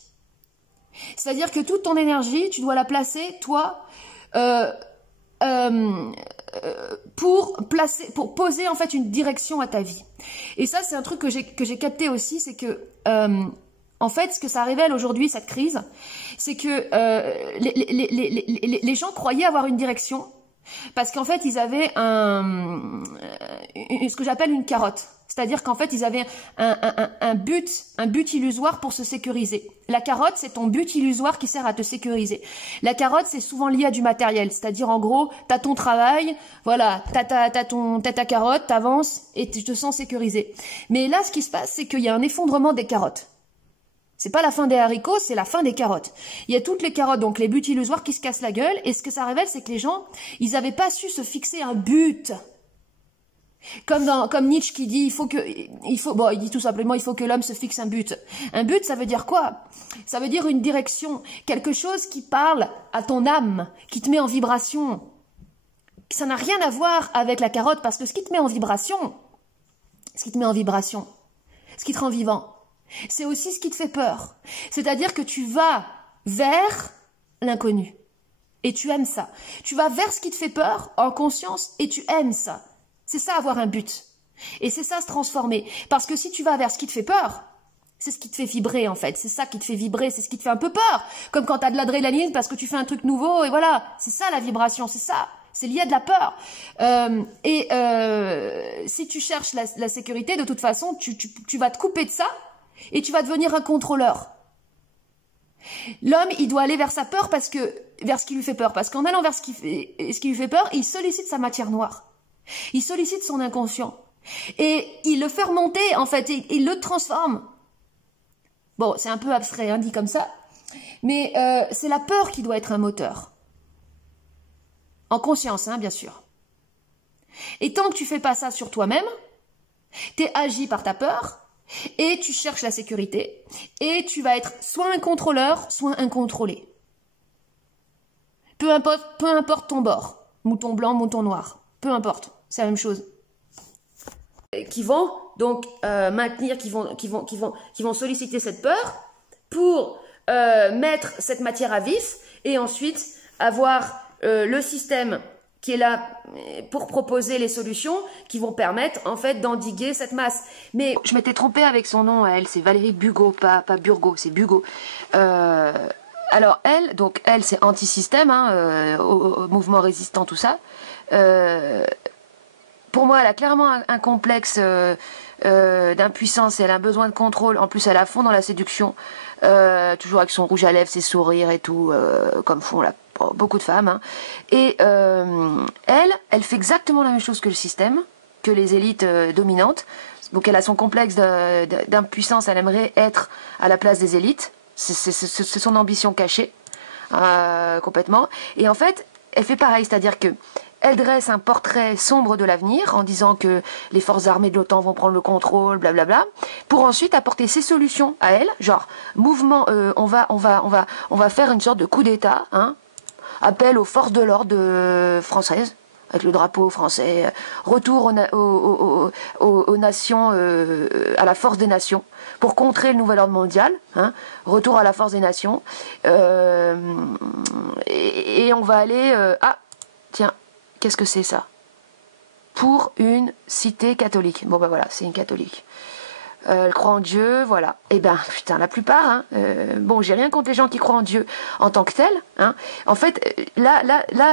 C'est-à-dire que toute ton énergie, tu dois la placer, toi, pour poser en fait une direction à ta vie. Et ça, c'est un truc que j'ai capté aussi, c'est que en fait, ce que ça révèle aujourd'hui, cette crise, c'est que les gens croyaient avoir une direction parce qu'en fait, ils avaient ce que j'appelle une carotte. C'est-à-dire qu'en fait, ils avaient un but illusoire pour se sécuriser. La carotte, c'est ton but illusoire qui sert à te sécuriser. La carotte, c'est souvent lié à du matériel. C'est-à-dire, en gros, t'as ton travail, voilà, t'as ta carotte, t'avances et tu te sens sécurisé. Mais là, ce qui se passe, c'est qu'il y a un effondrement des carottes. C'est pas la fin des haricots, c'est la fin des carottes. Il y a toutes les carottes, donc les buts illusoires qui se cassent la gueule. Et ce que ça révèle, c'est que les gens, ils n'avaient pas su se fixer un but. Comme Nietzsche qui dit, il dit tout simplement, il faut que l'homme se fixe un but. Un but, ça veut dire quoi? Ça veut dire une direction, quelque chose qui parle à ton âme, qui te met en vibration. Ça n'a rien à voir avec la carotte, parce que ce qui te met en vibration, ce qui te rend vivant, c'est aussi ce qui te fait peur. C'est-à-dire que tu vas vers l'inconnu. Et tu aimes ça. Tu vas vers ce qui te fait peur, en conscience, et tu aimes ça. C'est ça, avoir un but. Et c'est ça, se transformer. Parce que si tu vas vers ce qui te fait peur, c'est ce qui te fait vibrer, en fait. C'est ça qui te fait vibrer, c'est ce qui te fait un peu peur. Comme quand tu as de l'adrénaline parce que tu fais un truc nouveau, et voilà. C'est ça, la vibration, c'est ça. C'est lié à de la peur. Si tu cherches la sécurité, de toute façon, tu vas te couper de ça, et tu vas devenir un contrôleur. L'homme, il doit aller vers sa peur vers ce qui lui fait peur. Parce qu'en allant vers ce qui lui fait peur, il sollicite sa matière noire. Il sollicite son inconscient. Et il le fait remonter, en fait, et il le transforme. Bon, c'est un peu abstrait, hein, dit comme ça. Mais c'est la peur qui doit être un moteur. En conscience, hein, bien sûr. Et tant que tu fais pas ça sur toi-même, t'es agi par ta peur, et tu cherches la sécurité, et tu vas être soit un contrôleur, soit un contrôlé. Peu importe ton bord. Mouton blanc, mouton noir. Peu importe. C'est la même chose. Qui vont donc maintenir, qui vont solliciter cette peur pour mettre cette matière à vif et ensuite avoir le système qui est là pour proposer les solutions qui vont permettre en fait d'endiguer cette masse. Mais je m'étais trompée avec son nom, elle, c'est Valérie Bugo, pas Burgo, c'est Bugo. Alors elle c'est anti-système, hein, au mouvement résistant, tout ça. Pour moi, elle a clairement un complexe d'impuissance et elle a un besoin de contrôle. En plus, elle est à fond dans la séduction, toujours avec son rouge à lèvres, ses sourires et tout, comme font beaucoup de femmes. Hein. Et elle fait exactement la même chose que le système, que les élites dominantes. Donc elle a son complexe d'impuissance, elle aimerait être à la place des élites. C'est son ambition cachée, complètement. Et en fait, elle fait pareil, c'est-à-dire que elle dresse un portrait sombre de l'avenir en disant que les forces armées de l'OTAN vont prendre le contrôle, blablabla, pour ensuite apporter ses solutions à elle, genre mouvement, on va faire une sorte de coup d'État, hein, appel aux forces de l'ordre françaises, avec le drapeau français, retour aux nations, à la force des nations, pour contrer le nouvel ordre mondial, hein, retour à la force des nations, et on va aller, tiens, qu'est-ce que c'est ça? Pour une cité catholique. Bon ben voilà, c'est une catholique. Elle croit en Dieu, voilà. Et ben putain, la plupart, hein, bon, j'ai rien contre les gens qui croient en Dieu en tant que tel, hein. En fait, là,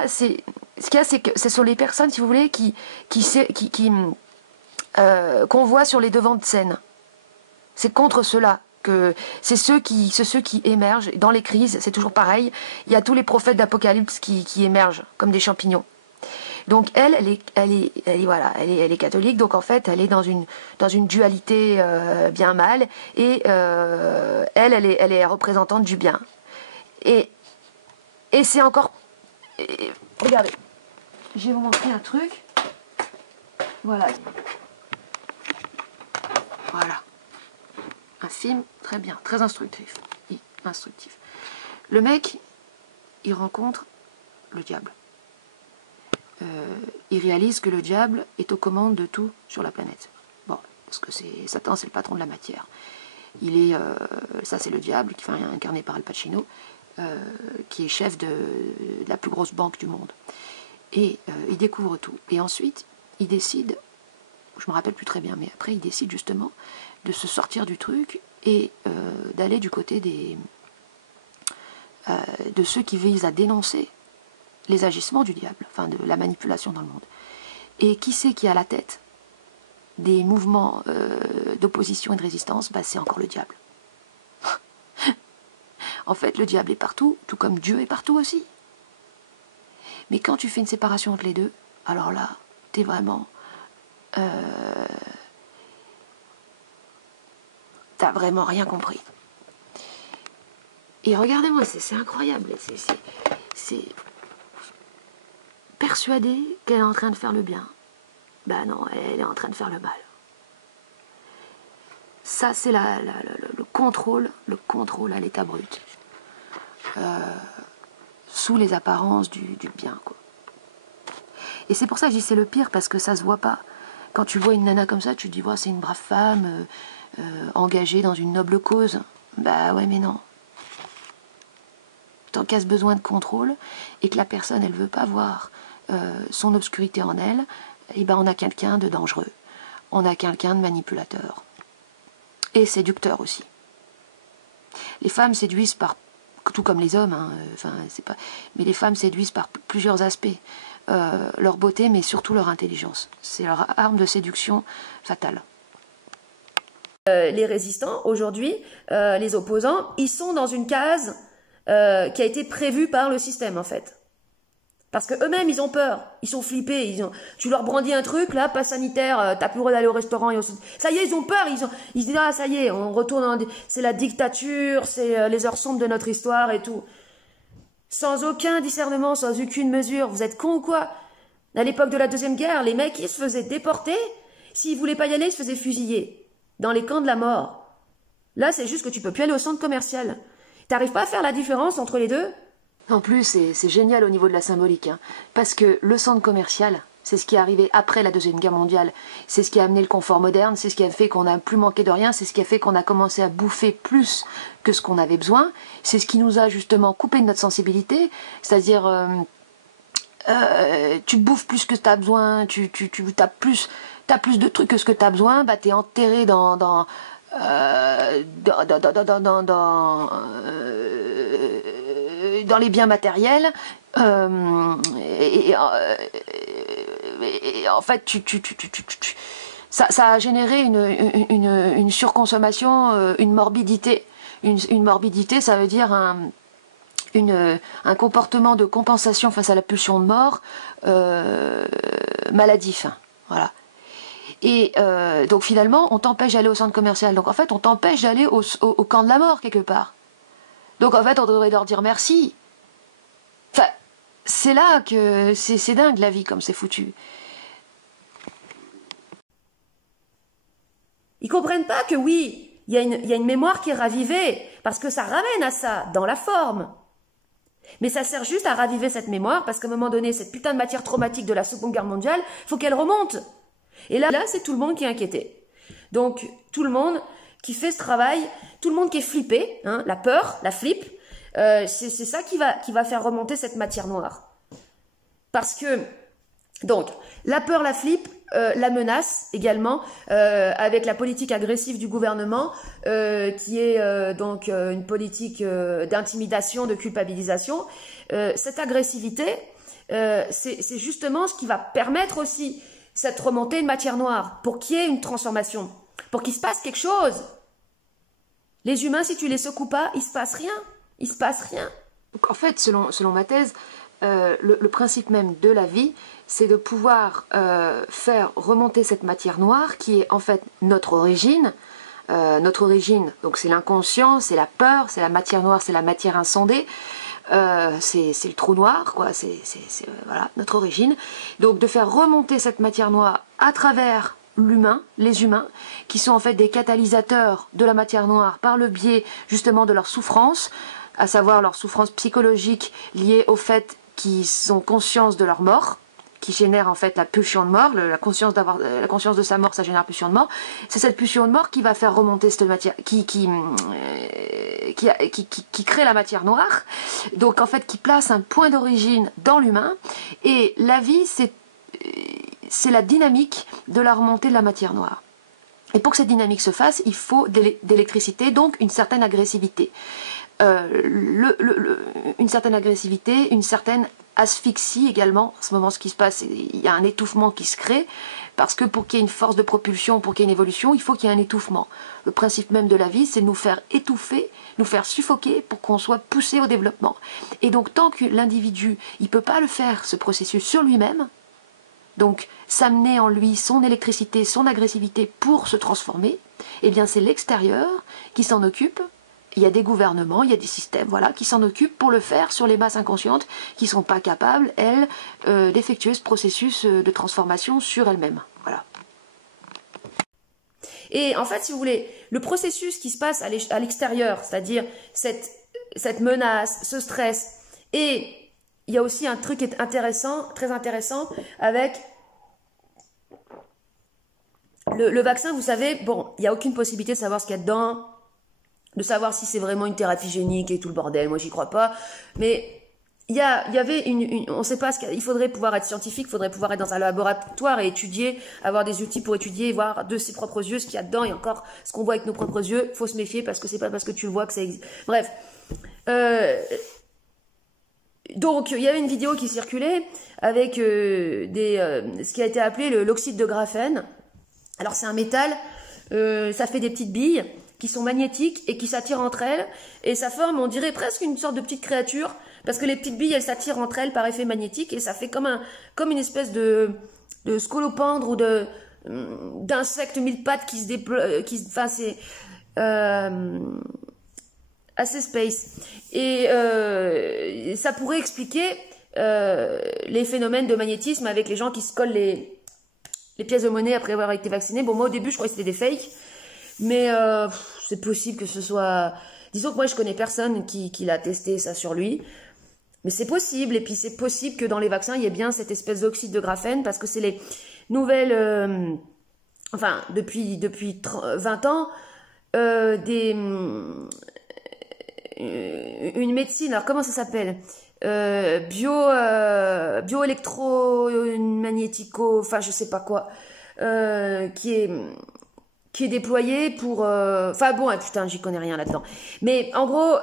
c'est ce qu'il y a, c'est que ce sont les personnes, si vous voulez, qu'on voit sur les devants de scène. C'est contre ceux-là que c'est ceux qui émergent dans les crises. C'est toujours pareil. Il y a tous les prophètes d'Apocalypse qui émergent comme des champignons. Donc voilà, elle est catholique, donc en fait elle est dans une dualité bien-mal, et elle est représentante du bien. Et c'est encore... regardez, je vais vous montrer un truc. Voilà. Voilà. Un film très bien, très instructif. Le mec, il rencontre le diable. Il réalise que le diable est aux commandes de tout sur la planète. Bon, parce que Satan, c'est le patron de la matière. Ça c'est le diable, qui est incarné par Al Pacino, qui est chef de la plus grosse banque du monde. Et il découvre tout. Et ensuite, il décide, je me rappelle plus très bien, mais après il décide justement de se sortir du truc et d'aller du côté de ceux qui visent à dénoncer les agissements du diable, enfin de la manipulation dans le monde. Et qui c'est qui est à la tête des mouvements d'opposition et de résistance? C'est encore le diable. En fait, le diable est partout, tout comme Dieu est partout aussi. Mais quand tu fais une séparation entre les deux, alors là, t'es vraiment... t'as vraiment rien compris. Et regardez-moi, c'est incroyable. C'est persuadée qu'elle est en train de faire le bien. Ben non, elle est en train de faire le mal. Ça, c'est le contrôle à l'état brut. Sous les apparences du bien, quoi. Et c'est pour ça que je dis c'est le pire, parce que ça se voit pas. Quand tu vois une nana comme ça, tu te dis, c'est une brave femme, engagée dans une noble cause. Bah ouais, mais non. Tant qu'elle a ce besoin de contrôle, et que la personne, elle veut pas voir son obscurité en elle, et ben on a quelqu'un de dangereux. On a quelqu'un de manipulateur. Et séducteur aussi. Les femmes séduisent par, tout comme les hommes, mais les femmes séduisent par plusieurs aspects. Leur beauté, mais surtout leur intelligence. C'est leur arme de séduction fatale. Les résistants, aujourd'hui, les opposants, ils sont dans une case qui a été prévue par le système, en fait. Parce que eux-mêmes, ils ont peur, ils sont flippés, tu leur brandis un truc, là, pas sanitaire, t'as plus le droit d'aller au restaurant, ça y est, ils ont peur, ils se disent, ça y est, on retourne, c'est la dictature, c'est les heures sombres de notre histoire et tout. Sans aucun discernement, sans aucune mesure, vous êtes cons ou quoi? À l'époque de la Deuxième Guerre, les mecs, ils se faisaient déporter, s'ils voulaient pas y aller, ils se faisaient fusiller, dans les camps de la mort. Là, c'est juste que tu peux plus aller au centre commercial. T'arrives pas à faire la différence entre les deux? En plus, c'est génial au niveau de la symbolique, hein, parce que le centre commercial, c'est ce qui est arrivé après la Deuxième Guerre mondiale, c'est ce qui a amené le confort moderne, c'est ce qui a fait qu'on n'a plus manqué de rien, c'est ce qui a fait qu'on a commencé à bouffer plus que ce qu'on avait besoin, c'est ce qui nous a justement coupé de notre sensibilité, c'est-à-dire tu bouffes plus que tu as besoin, t'as plus de trucs que ce que tu as besoin, t'es enterré dans les biens matériels, et en fait ça a généré une surconsommation, une morbidité. Une morbidité, ça veut dire un comportement de compensation face à la pulsion de mort maladif. Voilà. Et donc finalement, on t'empêche d'aller au centre commercial. Donc en fait, on t'empêche d'aller au camp de la mort, quelque part. Donc en fait, on devrait leur dire merci. Enfin, c'est là que c'est dingue la vie, comme c'est foutu. Ils comprennent pas que oui, il y a une mémoire qui est ravivée, parce que ça ramène à ça, dans la forme. Mais ça sert juste à raviver cette mémoire, parce qu'à un moment donné, cette putain de matière traumatique de la Seconde Guerre mondiale, faut qu'elle remonte. Et là c'est tout le monde qui est inquiété. Donc, tout le monde qui fait ce travail, tout le monde qui est flippé, hein, la peur, la flippe, c'est ça qui va faire remonter cette matière noire. Parce que, donc, la peur, la flippe, la menace également, avec la politique agressive du gouvernement, qui est donc une politique d'intimidation, de culpabilisation. Cette agressivité, c'est justement ce qui va permettre aussi cette remontée de matière noire, pour qu'il y ait une transformation, pour qu'il se passe quelque chose. Les humains, si tu les secoues pas, il se passe rien. Il se passe rien. Donc, en fait, selon ma thèse, le principe même de la vie, c'est de pouvoir faire remonter cette matière noire qui est en fait notre origine. Notre origine, donc c'est l'inconscient, c'est la peur, c'est la matière noire, c'est la matière insondée, c'est le trou noir, quoi. C'est voilà, notre origine. Donc de faire remonter cette matière noire à travers l'humain, les humains, qui sont en fait des catalysateurs de la matière noire par le biais justement de leur souffrance, à savoir leur souffrance psychologique liée au fait qu'ils sont conscients de leur mort, qui génère en fait la pulsion de mort, la conscience de sa mort, ça génère la pulsion de mort. C'est cette pulsion de mort qui va faire remonter cette matière, qui crée la matière noire, donc en fait qui place un point d'origine dans l'humain, et la vie c'est la dynamique de la remontée de la matière noire. Et pour que cette dynamique se fasse, il faut de l'électricité, donc une certaine agressivité. Une certaine agressivité, une certaine asphyxie également. En ce moment, ce qui se passe, il y a un étouffement qui se crée, parce que pour qu'il y ait une force de propulsion, pour qu'il y ait une évolution, il faut qu'il y ait un étouffement. Le principe même de la vie, c'est de nous faire étouffer, nous faire suffoquer pour qu'on soit poussé au développement. Et donc, tant que l'individu, il ne peut pas le faire, ce processus sur lui-même, donc s'amener en lui son électricité, son agressivité pour se transformer, eh bien c'est l'extérieur qui s'en occupe. Il y a des gouvernements, il y a des systèmes, voilà, qui s'en occupent pour le faire sur les masses inconscientes qui ne sont pas capables, elles, d'effectuer ce processus de transformation sur elles-mêmes. Voilà. Et en fait, si vous voulez, le processus qui se passe à l'extérieur, c'est-à-dire cette menace, ce stress, et il y a aussi un truc qui est intéressant, très intéressant, avec le vaccin, vous savez, bon, il n'y a aucune possibilité de savoir ce qu'il y a dedans, de savoir si c'est vraiment une thérapie génique et tout le bordel, moi j'y crois pas, mais il y avait on sait pas il faudrait pouvoir être scientifique, il faudrait pouvoir être dans un laboratoire et étudier, avoir des outils pour étudier et voir de ses propres yeux ce qu'il y a dedans, et encore ce qu'on voit avec nos propres yeux, faut se méfier parce que c'est pas parce que tu le vois que ça existe. Bref. Donc il y avait une vidéo qui circulait avec ce qui a été appelé l'oxyde de graphène. Alors c'est un métal, ça fait des petites billes qui sont magnétiques et qui s'attirent entre elles, et ça forme, on dirait, presque une sorte de petite créature, parce que les petites billes, elles s'attirent entre elles par effet magnétique, et ça fait comme une espèce de scolopendre ou d'insecte mille pattes qui se déploie, enfin c'est assez space. Et ça pourrait expliquer les phénomènes de magnétisme avec les gens qui se collent les pièces de monnaie après avoir été vaccinés. Bon, moi au début je croyais que c'était des fakes, mais c'est possible que ce soit... Disons que moi je connais personne qui l'a testé ça sur lui, mais c'est possible. Et puis c'est possible que dans les vaccins il y ait bien cette espèce d'oxyde de graphène, parce que c'est les nouvelles... enfin, depuis 20 ans, une médecine, alors comment ça s'appelle, bioélectromagnético, enfin je sais pas quoi, qui est déployé pour... Enfin bon, putain, j'y connais rien là-dedans. Mais en gros,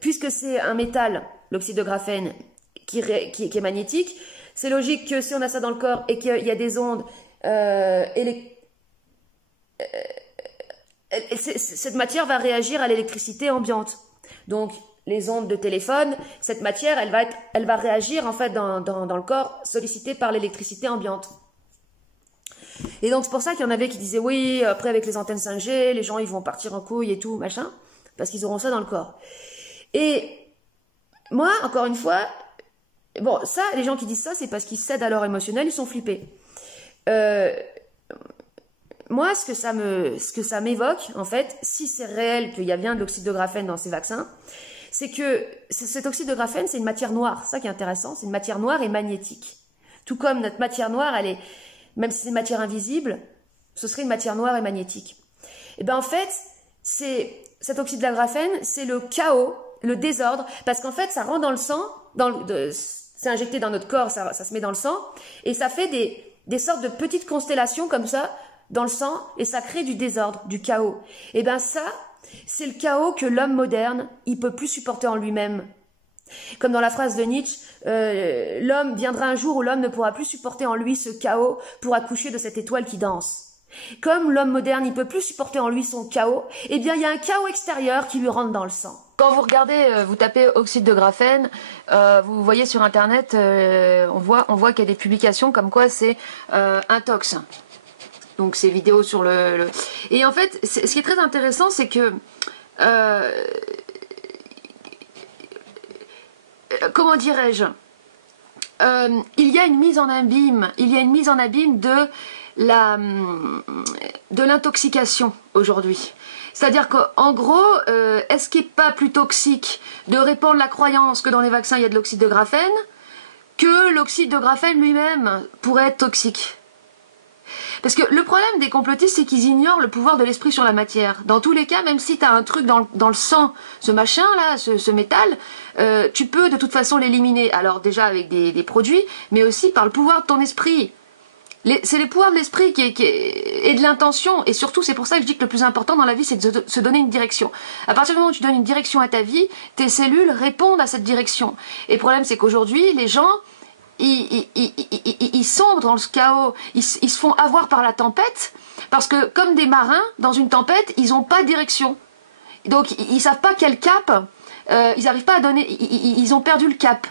puisque c'est un métal, l'oxyde de graphène, qui est magnétique, c'est logique que si on a ça dans le corps et qu'il y a des ondes cette matière va réagir à l'électricité ambiante. Donc, les ondes de téléphone, cette matière, elle va réagir en fait dans le corps, sollicitée par l'électricité ambiante. Et donc c'est pour ça qu'il y en avait qui disaient oui, après avec les antennes 5G, les gens ils vont partir en couille et tout, machin, parce qu'ils auront ça dans le corps. Et moi, encore une fois, bon, ça, les gens qui disent ça, c'est parce qu'ils cèdent à leur émotionnel, ils sont flippés. Moi, ce que ça m'évoque, en fait, si c'est réel qu'il y a bien de l'oxyde de graphène dans ces vaccins, c'est que cet oxyde de graphène, c'est une matière noire. Ça qui est intéressant, c'est une matière noire et magnétique. Tout comme notre matière noire, elle est, même si c'est une matière invisible, ce serait une matière noire et magnétique. Et bien en fait, cet oxyde de graphène, c'est le chaos, le désordre, parce qu'en fait, ça rentre dans le sang, c'est injecté dans notre corps, ça se met dans le sang, et ça fait des sortes de petites constellations comme ça, dans le sang, et ça crée du désordre, du chaos. Et bien ça, c'est le chaos que l'homme moderne, il peut plus supporter en lui-même. Comme dans la phrase de Nietzsche, l'homme viendra un jour où l'homme ne pourra plus supporter en lui ce chaos pour accoucher de cette étoile qui danse. Comme l'homme moderne, il peut plus supporter en lui son chaos, eh bien, il y a un chaos extérieur qui lui rentre dans le sang. Quand vous regardez, vous tapez oxyde de graphène, vous voyez sur internet, on voit qu'il y a des publications comme quoi c'est intox. Donc ces vidéos sur le... Et en fait, ce qui est très intéressant, c'est que... comment dirais-je, il y a une mise en abîme, de l'intoxication aujourd'hui. C'est-à-dire qu'en gros, est-ce qu'il n'est pas plus toxique de répandre la croyance que dans les vaccins il y a de l'oxyde de graphène, que l'oxyde de graphène lui-même pourrait être toxique? Parce que le problème des complotistes, c'est qu'ils ignorent le pouvoir de l'esprit sur la matière. Dans tous les cas, même si tu as un truc dans le sang, ce machin-là, ce métal, tu peux de toute façon l'éliminer. Alors déjà avec des produits, mais aussi par le pouvoir de ton esprit. C'est le pouvoir de l'esprit et de l'intention. Et surtout, c'est pour ça que je dis que le plus important dans la vie, c'est de se donner une direction. À partir du moment où tu donnes une direction à ta vie, tes cellules répondent à cette direction. Et le problème, c'est qu'aujourd'hui, les gens... Ils sombrent dans le chaos, ils se font avoir par la tempête, parce que comme des marins, dans une tempête, ils n'ont pas de direction. Donc ils ne savent pas quel cap, ils n'arrivent pas à donner, ils ont perdu le cap.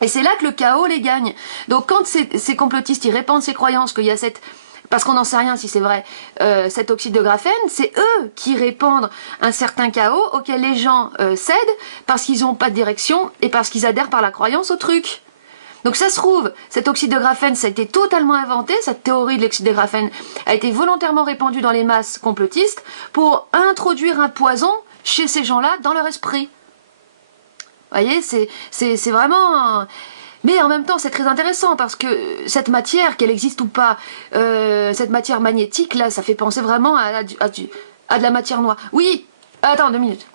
Et c'est là que le chaos les gagne. Donc quand ces complotistes, ils répandent ces croyances qu'il y a cette... Parce qu'on n'en sait rien si c'est vrai, cet oxyde de graphène, c'est eux qui répandent un certain chaos auquel les gens cèdent, parce qu'ils n'ont pas de direction, et parce qu'ils adhèrent par la croyance au truc. Donc ça se trouve, cet oxyde de graphène, ça a été totalement inventé, cette théorie de l'oxyde de graphène a été volontairement répandue dans les masses complotistes pour introduire un poison chez ces gens-là dans leur esprit. Vous voyez, c'est vraiment... Mais en même temps, c'est très intéressant parce que cette matière, qu'elle existe ou pas, cette matière magnétique, là, ça fait penser vraiment à de la matière noire. Oui, attends, 2 minutes.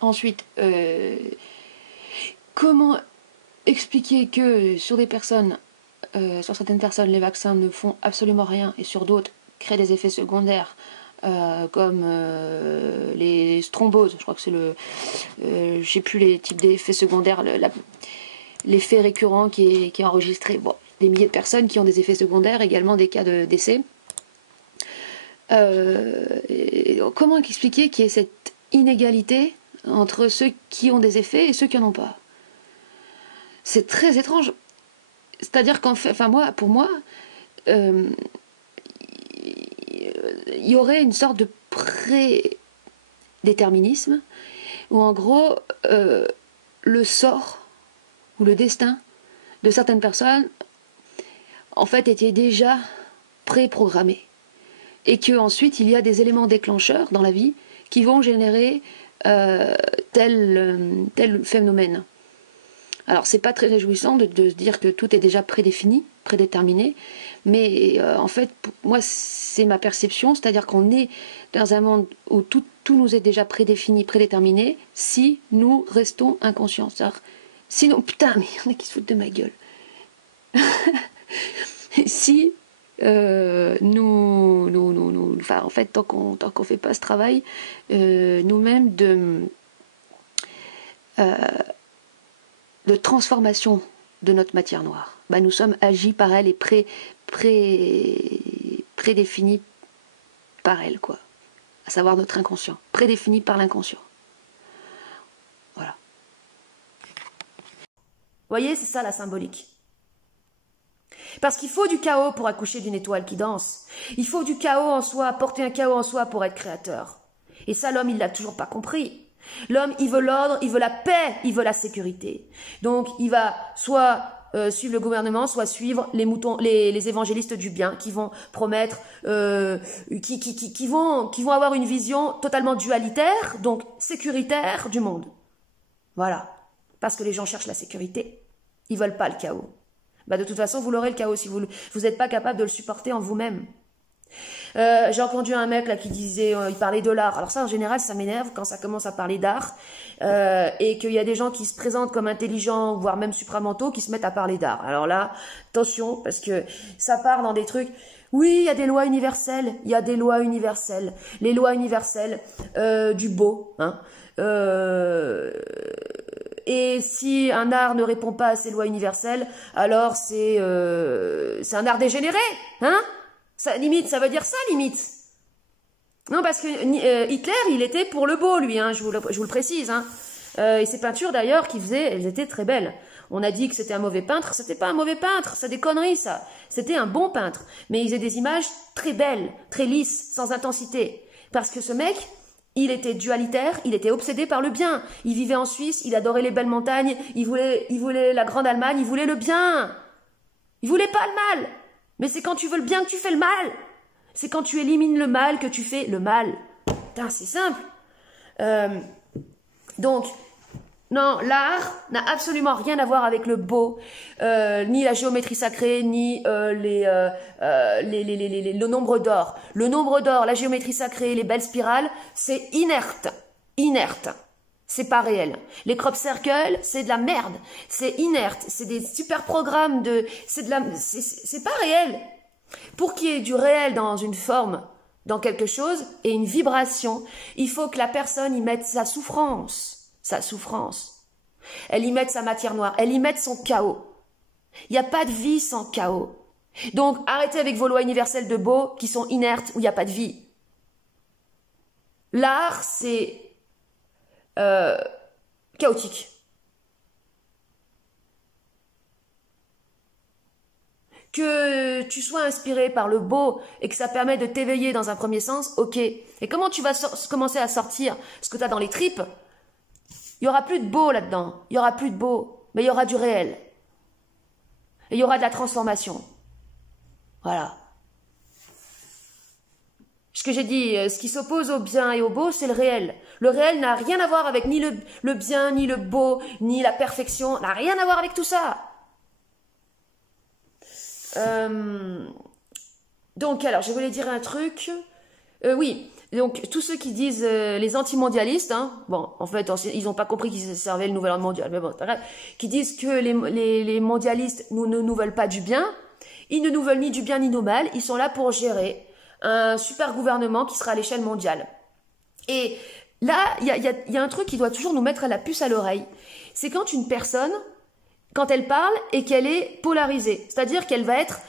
Ensuite, comment... expliquer que sur certaines personnes, les vaccins ne font absolument rien et sur d'autres créent des effets secondaires comme les thromboses, je crois que c'est je sais plus les types d'effets secondaires, l'effet récurrent qui est enregistré. Bon, des milliers de personnes qui ont des effets secondaires, également des cas de décès. Comment expliquer qu'il y ait cette inégalité entre ceux qui ont des effets et ceux qui n'en ont pas? C'est très étrange. C'est-à-dire qu'en fait, pour moi, il y aurait une sorte de prédéterminisme où en gros, le sort ou le destin de certaines personnes, en fait, était déjà préprogrammé. Et qu'ensuite, il y a des éléments déclencheurs dans la vie qui vont générer tel phénomène. Alors, c'est pas très réjouissant de se dire que tout est déjà prédéfini, prédéterminé, mais en fait, pour moi, c'est ma perception, c'est-à-dire qu'on est dans un monde où tout nous est déjà prédéfini, prédéterminé, si nous restons inconscients. C'est-à-dire, sinon, putain, mais il y en a qui se foutent de ma gueule. Si enfin, en fait, tant qu'on fait pas ce travail, nous-mêmes de transformation de notre matière noire, nous sommes agis par elle et prédéfinis par elle, quoi. À savoir notre inconscient, prédéfini par l'inconscient. Voilà. Vous voyez, c'est ça la symbolique. Parce qu'il faut du chaos pour accoucher d'une étoile qui danse. Il faut du chaos en soi, porter un chaos en soi pour être créateur. Et ça, l'homme, il l'a toujours pas compris. L'homme, il veut l'ordre, il veut la paix, il veut la sécurité. Donc, il va soit suivre le gouvernement, soit suivre les moutons, les évangélistes du bien qui vont promettre, qui vont avoir une vision totalement dualitaire, donc sécuritaire du monde. Voilà. Parce que les gens cherchent la sécurité. Ils veulent pas le chaos. De toute façon, vous l'aurez le chaos si vous n'êtes pas capable de le supporter en vous-même. J'ai entendu un mec là qui disait, il parlait de l'art. Alors ça, en général, ça m'énerve quand ça commence à parler d'art et qu'il y a des gens qui se présentent comme intelligents, voire même supramentaux, qui se mettent à parler d'art. Alors là, attention, parce que ça part dans des trucs. Oui, il y a des lois universelles. Il y a des lois universelles. Les lois universelles du beau. Hein. Et si un art ne répond pas à ces lois universelles, alors c'est un art dégénéré, hein? Ça, limite, ça veut dire ça, limite. Non, parce que Hitler, il était pour le beau, lui, hein, je vous le précise. Hein. Et ces peintures, d'ailleurs, qu'il faisait, elles étaient très belles. On a dit que c'était un mauvais peintre, c'était pas un mauvais peintre, c'est des conneries, ça. C'était un bon peintre. Mais il faisait des images très belles, très lisses, sans intensité. Parce que ce mec, il était dualitaire, il était obsédé par le bien. Il vivait en Suisse, il adorait les belles montagnes, il voulait la grande Allemagne, il voulait le bien. Il voulait pas le mal. Mais c'est quand tu veux le bien que tu fais le mal. C'est quand tu élimines le mal que tu fais le mal. Putain, c'est simple. Donc, non, l'art n'a absolument rien à voir avec le beau, ni la géométrie sacrée, ni le nombre d'or. Le nombre d'or, la géométrie sacrée, les belles spirales, c'est inerte. Inerte. C'est pas réel. Les crop circles, c'est de la merde. C'est inerte. C'est des super programmes de... C'est pas réel. Pour qu'il y ait du réel dans une forme, dans quelque chose, et une vibration, il faut que la personne y mette sa souffrance. Sa souffrance. Elle y mette sa matière noire. Elle y mette son chaos. Il n'y a pas de vie sans chaos. Donc, arrêtez avec vos lois universelles de beau qui sont inertes, où il n'y a pas de vie. L'art, c'est chaotique. Que tu sois inspiré par le beau et que ça permet de t'éveiller dans un premier sens, ok. Et comment tu vas commencer à sortir ce que tu as dans les tripes? Il n'y aura plus de beau là-dedans. Il n'y aura plus de beau. Mais il y aura du réel. Et il y aura de la transformation. Voilà. Ce que j'ai dit, ce qui s'oppose au bien et au beau, c'est le réel. Le réel n'a rien à voir avec ni le bien, ni le beau, ni la perfection. N'a rien à voir avec tout ça. Donc, alors, je voulais dire un truc. Oui, donc, tous ceux qui disent les anti-mondialistes, hein, bon, en fait, ils n'ont pas compris qu'ils servaient le nouvel ordre mondial, mais bon, qui disent que les mondialistes ne nous veulent pas du bien, ils ne nous veulent ni du bien ni du mal, ils sont là pour gérer un super gouvernement qui sera à l'échelle mondiale. Et là, il y a un truc qui doit toujours nous mettre à la puce à l'oreille. C'est quand une personne... quand elle parle et qu'elle est polarisée. C'est-à-dire qu'elle va être...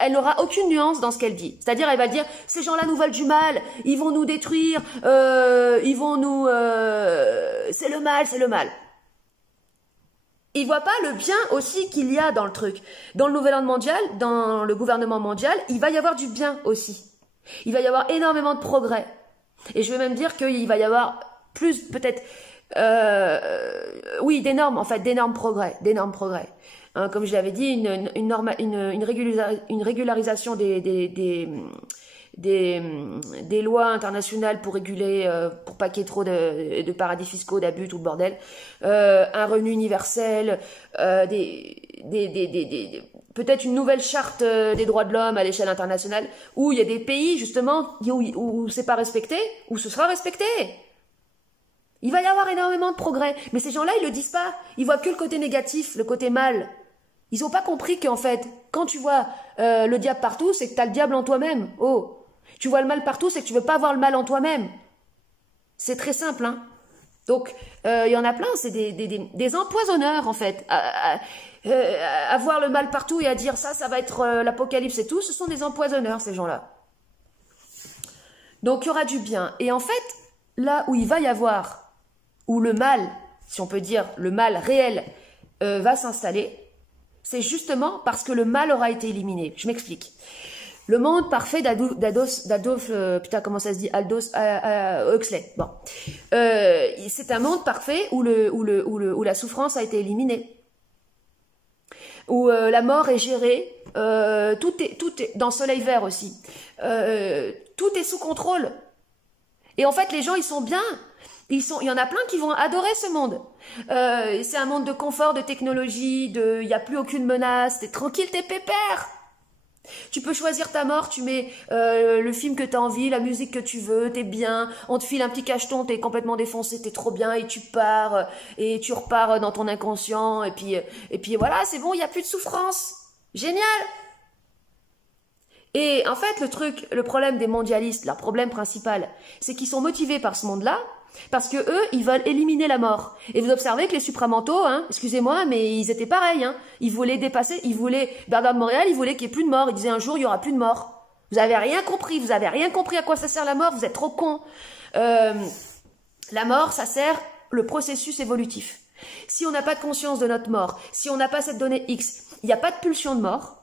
elle n'aura aucune nuance dans ce qu'elle dit. C'est-à-dire, elle va dire, ces gens-là nous veulent du mal, ils vont nous détruire, ils vont nous... c'est le mal, c'est le mal. Ils voient pas le bien aussi qu'il y a dans le truc. Dans le nouvel ordre mondial, dans le gouvernement mondial, il va y avoir du bien aussi. Il va y avoir énormément de progrès. Et je vais même dire qu'il va y avoir plus, peut-être... oui, d'énormes progrès, hein, comme je l'avais dit, une régularisation des lois internationales pour réguler, pour pas qu'il y ait trop de paradis fiscaux, d'abus, tout le bordel, un revenu universel, peut-être une nouvelle charte des droits de l'homme à l'échelle internationale, où il y a des pays justement où c'est pas respecté, où ce sera respecté. Il va y avoir énormément de progrès. Mais ces gens-là, ils le disent pas. Ils voient que le côté négatif, le côté mal. Ils ont pas compris qu'en fait, quand tu vois le diable partout, c'est que tu as le diable en toi-même. Oh, tu vois le mal partout, c'est que tu veux pas voir le mal en toi-même. C'est très simple, hein. Donc, il y en a plein, c'est des empoisonneurs, en fait. À voir le mal partout et à dire ça va être l'apocalypse et tout, ce sont des empoisonneurs, ces gens-là. Donc, il y aura du bien. Et en fait, là où il va y avoir... où le mal, si on peut dire le mal réel, va s'installer, c'est justement parce que le mal aura été éliminé. Je m'explique. Le monde parfait d'Adolf, comment ça se dit, Aldous Huxley. Bon, c'est un monde parfait où la souffrance a été éliminée, où la mort est gérée. Tout est dans Soleil Vert aussi. Tout est sous contrôle. Et en fait, les gens, ils sont bien. Il y en a plein qui vont adorer ce monde. C'est un monde de confort, de technologie, il n'y a plus aucune menace, t'es tranquille, t'es pépère. Tu peux choisir ta mort, tu mets le film que t'as envie, la musique que tu veux, t'es bien, on te file un petit cacheton, t'es complètement défoncé, t'es trop bien, et tu pars, et tu repars dans ton inconscient, et puis voilà, c'est bon, il n'y a plus de souffrance. Génial. Et en fait, le problème des mondialistes, leur problème principal, c'est qu'ils sont motivés par ce monde-là, parce que eux, ils veulent éliminer la mort. Et vous observez que les supramentaux, excusez-moi, mais ils étaient pareils. Ils voulaient dépasser, Bernard de Montréal, il voulait qu'il n'y ait plus de mort. Il disait un jour, il n'y aura plus de mort. Vous avez rien compris à quoi ça sert la mort, vous êtes trop cons. La mort, ça sert le processus évolutif. Si on n'a pas de conscience de notre mort, si on n'a pas cette donnée X, il n'y a pas de pulsion de mort.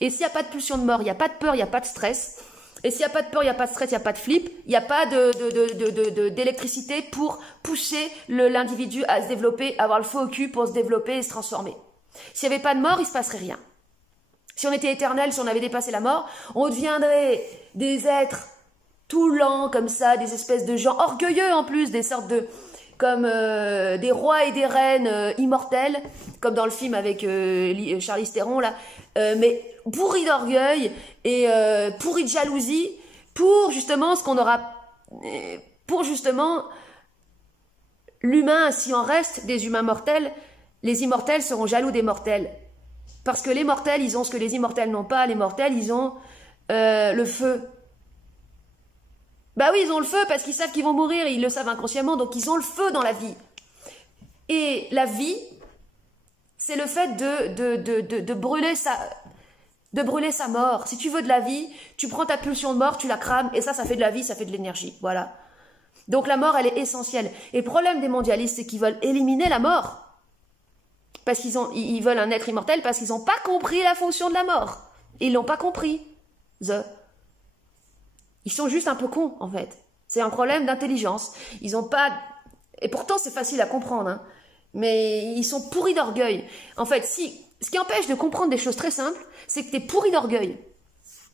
Et s'il n'y a pas de pulsion de mort, il n'y a pas de peur, il n'y a pas de stress. Et s'il n'y a pas de peur, il n'y a pas de stress, il n'y a pas de flip, il n'y a pas d'électricité pour pousser l'individu à se développer, à avoir le feu au cul pour se développer et se transformer. S'il n'y avait pas de mort, il ne se passerait rien. Si on était éternel, si on avait dépassé la mort, on deviendrait des êtres tout lents comme ça, des espèces de gens orgueilleux en plus, des sortes de... comme des rois et des reines immortels, comme dans le film avec Charlize Theron, là, mais pourris d'orgueil et pourris de jalousie, pour justement ce qu'on aura... pour justement l'humain, si on reste des humains mortels, les immortels seront jaloux des mortels. Parce que les mortels, ils ont ce que les immortels n'ont pas, les mortels, ils ont le feu. Bah oui, ils ont le feu parce qu'ils savent qu'ils vont mourir, ils le savent inconsciemment, donc ils ont le feu dans la vie. Et la vie, c'est le fait de brûler sa mort. Si tu veux de la vie, tu prends ta pulsion de mort, tu la crames, et ça fait de la vie, ça fait de l'énergie. Voilà. Donc la mort, elle est essentielle. Et le problème des mondialistes, c'est qu'ils veulent éliminer la mort. Parce ils veulent un être immortel, parce qu'ils n'ont pas compris la fonction de la mort. Ils l'ont pas compris. Ils sont juste un peu cons, en fait. C'est un problème d'intelligence. Ils ont pas... Et pourtant, c'est facile à comprendre. Mais ils sont pourris d'orgueil. En fait, ce qui empêche de comprendre des choses très simples, c'est que tu es pourri d'orgueil.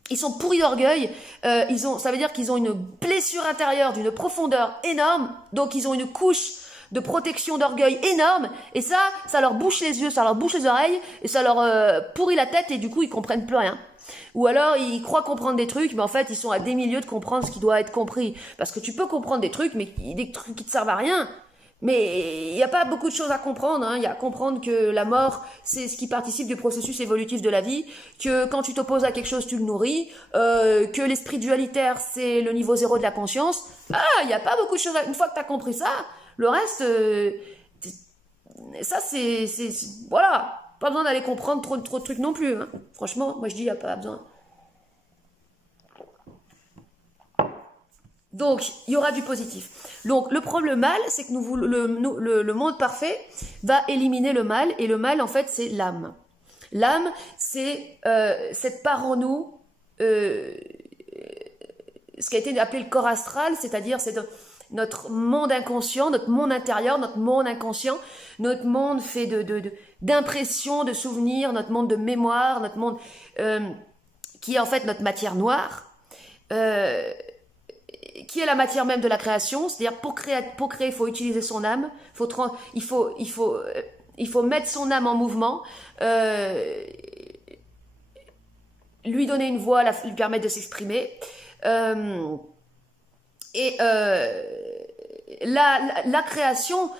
Ils sont pourris d'orgueil. Ça veut dire qu'ils ont une blessure intérieure d'une profondeur énorme. Donc, ils ont une couche de protection d'orgueil énorme. Et ça leur bouche les yeux, ça leur bouche les oreilles. Et ça leur pourrit la tête. Et du coup, ils comprennent plus rien. Ou alors, ils croient comprendre des trucs, mais en fait, ils sont à des milieux de comprendre ce qui doit être compris. Parce que tu peux comprendre des trucs, mais des trucs qui te servent à rien. Mais il n'y a pas beaucoup de choses à comprendre. Il y a à comprendre que la mort, c'est ce qui participe du processus évolutif de la vie, que quand tu t'opposes à quelque chose, tu le nourris, que l'esprit dualitaire, c'est le niveau zéro de la conscience. Il n'y a pas beaucoup de choses. Une fois que tu as compris ça, le reste, ça, c'est... Voilà. Pas besoin d'aller comprendre trop de trucs non plus. Franchement, moi je dis, il n'y a pas besoin. Donc, il y aura du positif. Donc, le mal, c'est que le monde parfait va éliminer le mal. Et le mal, en fait, c'est l'âme. L'âme, c'est cette part en nous, ce qui a été appelé le corps astral, c'est-à-dire c'est notre monde inconscient, notre monde intérieur, notre monde inconscient, notre monde fait d'impressions, de souvenirs, notre monde de mémoire, notre monde qui est en fait notre matière noire, qui est la matière même de la création. C'est-à-dire pour créer, il faut utiliser son âme, il faut mettre son âme en mouvement, lui donner une voix, lui permettre de s'exprimer. Et la création,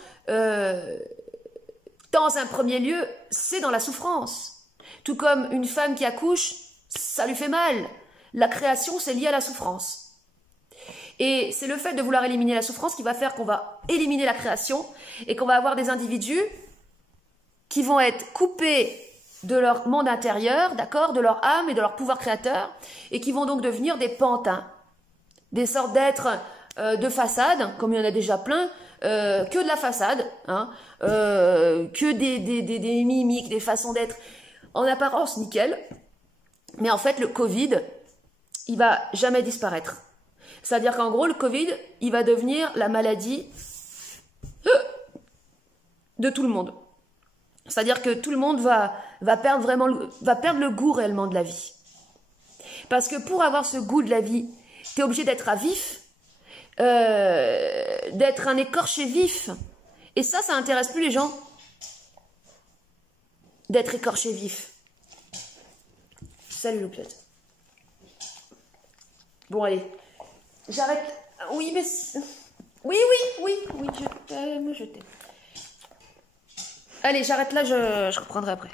dans un premier lieu, c'est dans la souffrance. Tout comme une femme qui accouche, ça lui fait mal. La création, c'est lié à la souffrance. Et c'est le fait de vouloir éliminer la souffrance qui va faire qu'on va éliminer la création et qu'on va avoir des individus qui vont être coupés de leur monde intérieur, d'accord, de leur âme et de leur pouvoir créateur, et qui vont donc devenir des pantins. Des sortes d'êtres de façade, comme il y en a déjà plein, que de la façade, que des mimiques, des façons d'être en apparence nickel. Mais en fait, le Covid, il va jamais disparaître. C'est-à-dire qu'en gros, le Covid, il va devenir la maladie de tout le monde. C'est-à-dire que tout le monde va perdre le goût réellement de la vie. Parce que pour avoir ce goût de la vie, tu es obligé d'être à vif, d'être un écorché vif. Et ça intéresse plus les gens. D'être écorché vif. Salut Loupiote. Bon, allez. J'arrête. Oui, mais... Oui, je t'aime. Allez, j'arrête là, je reprendrai après.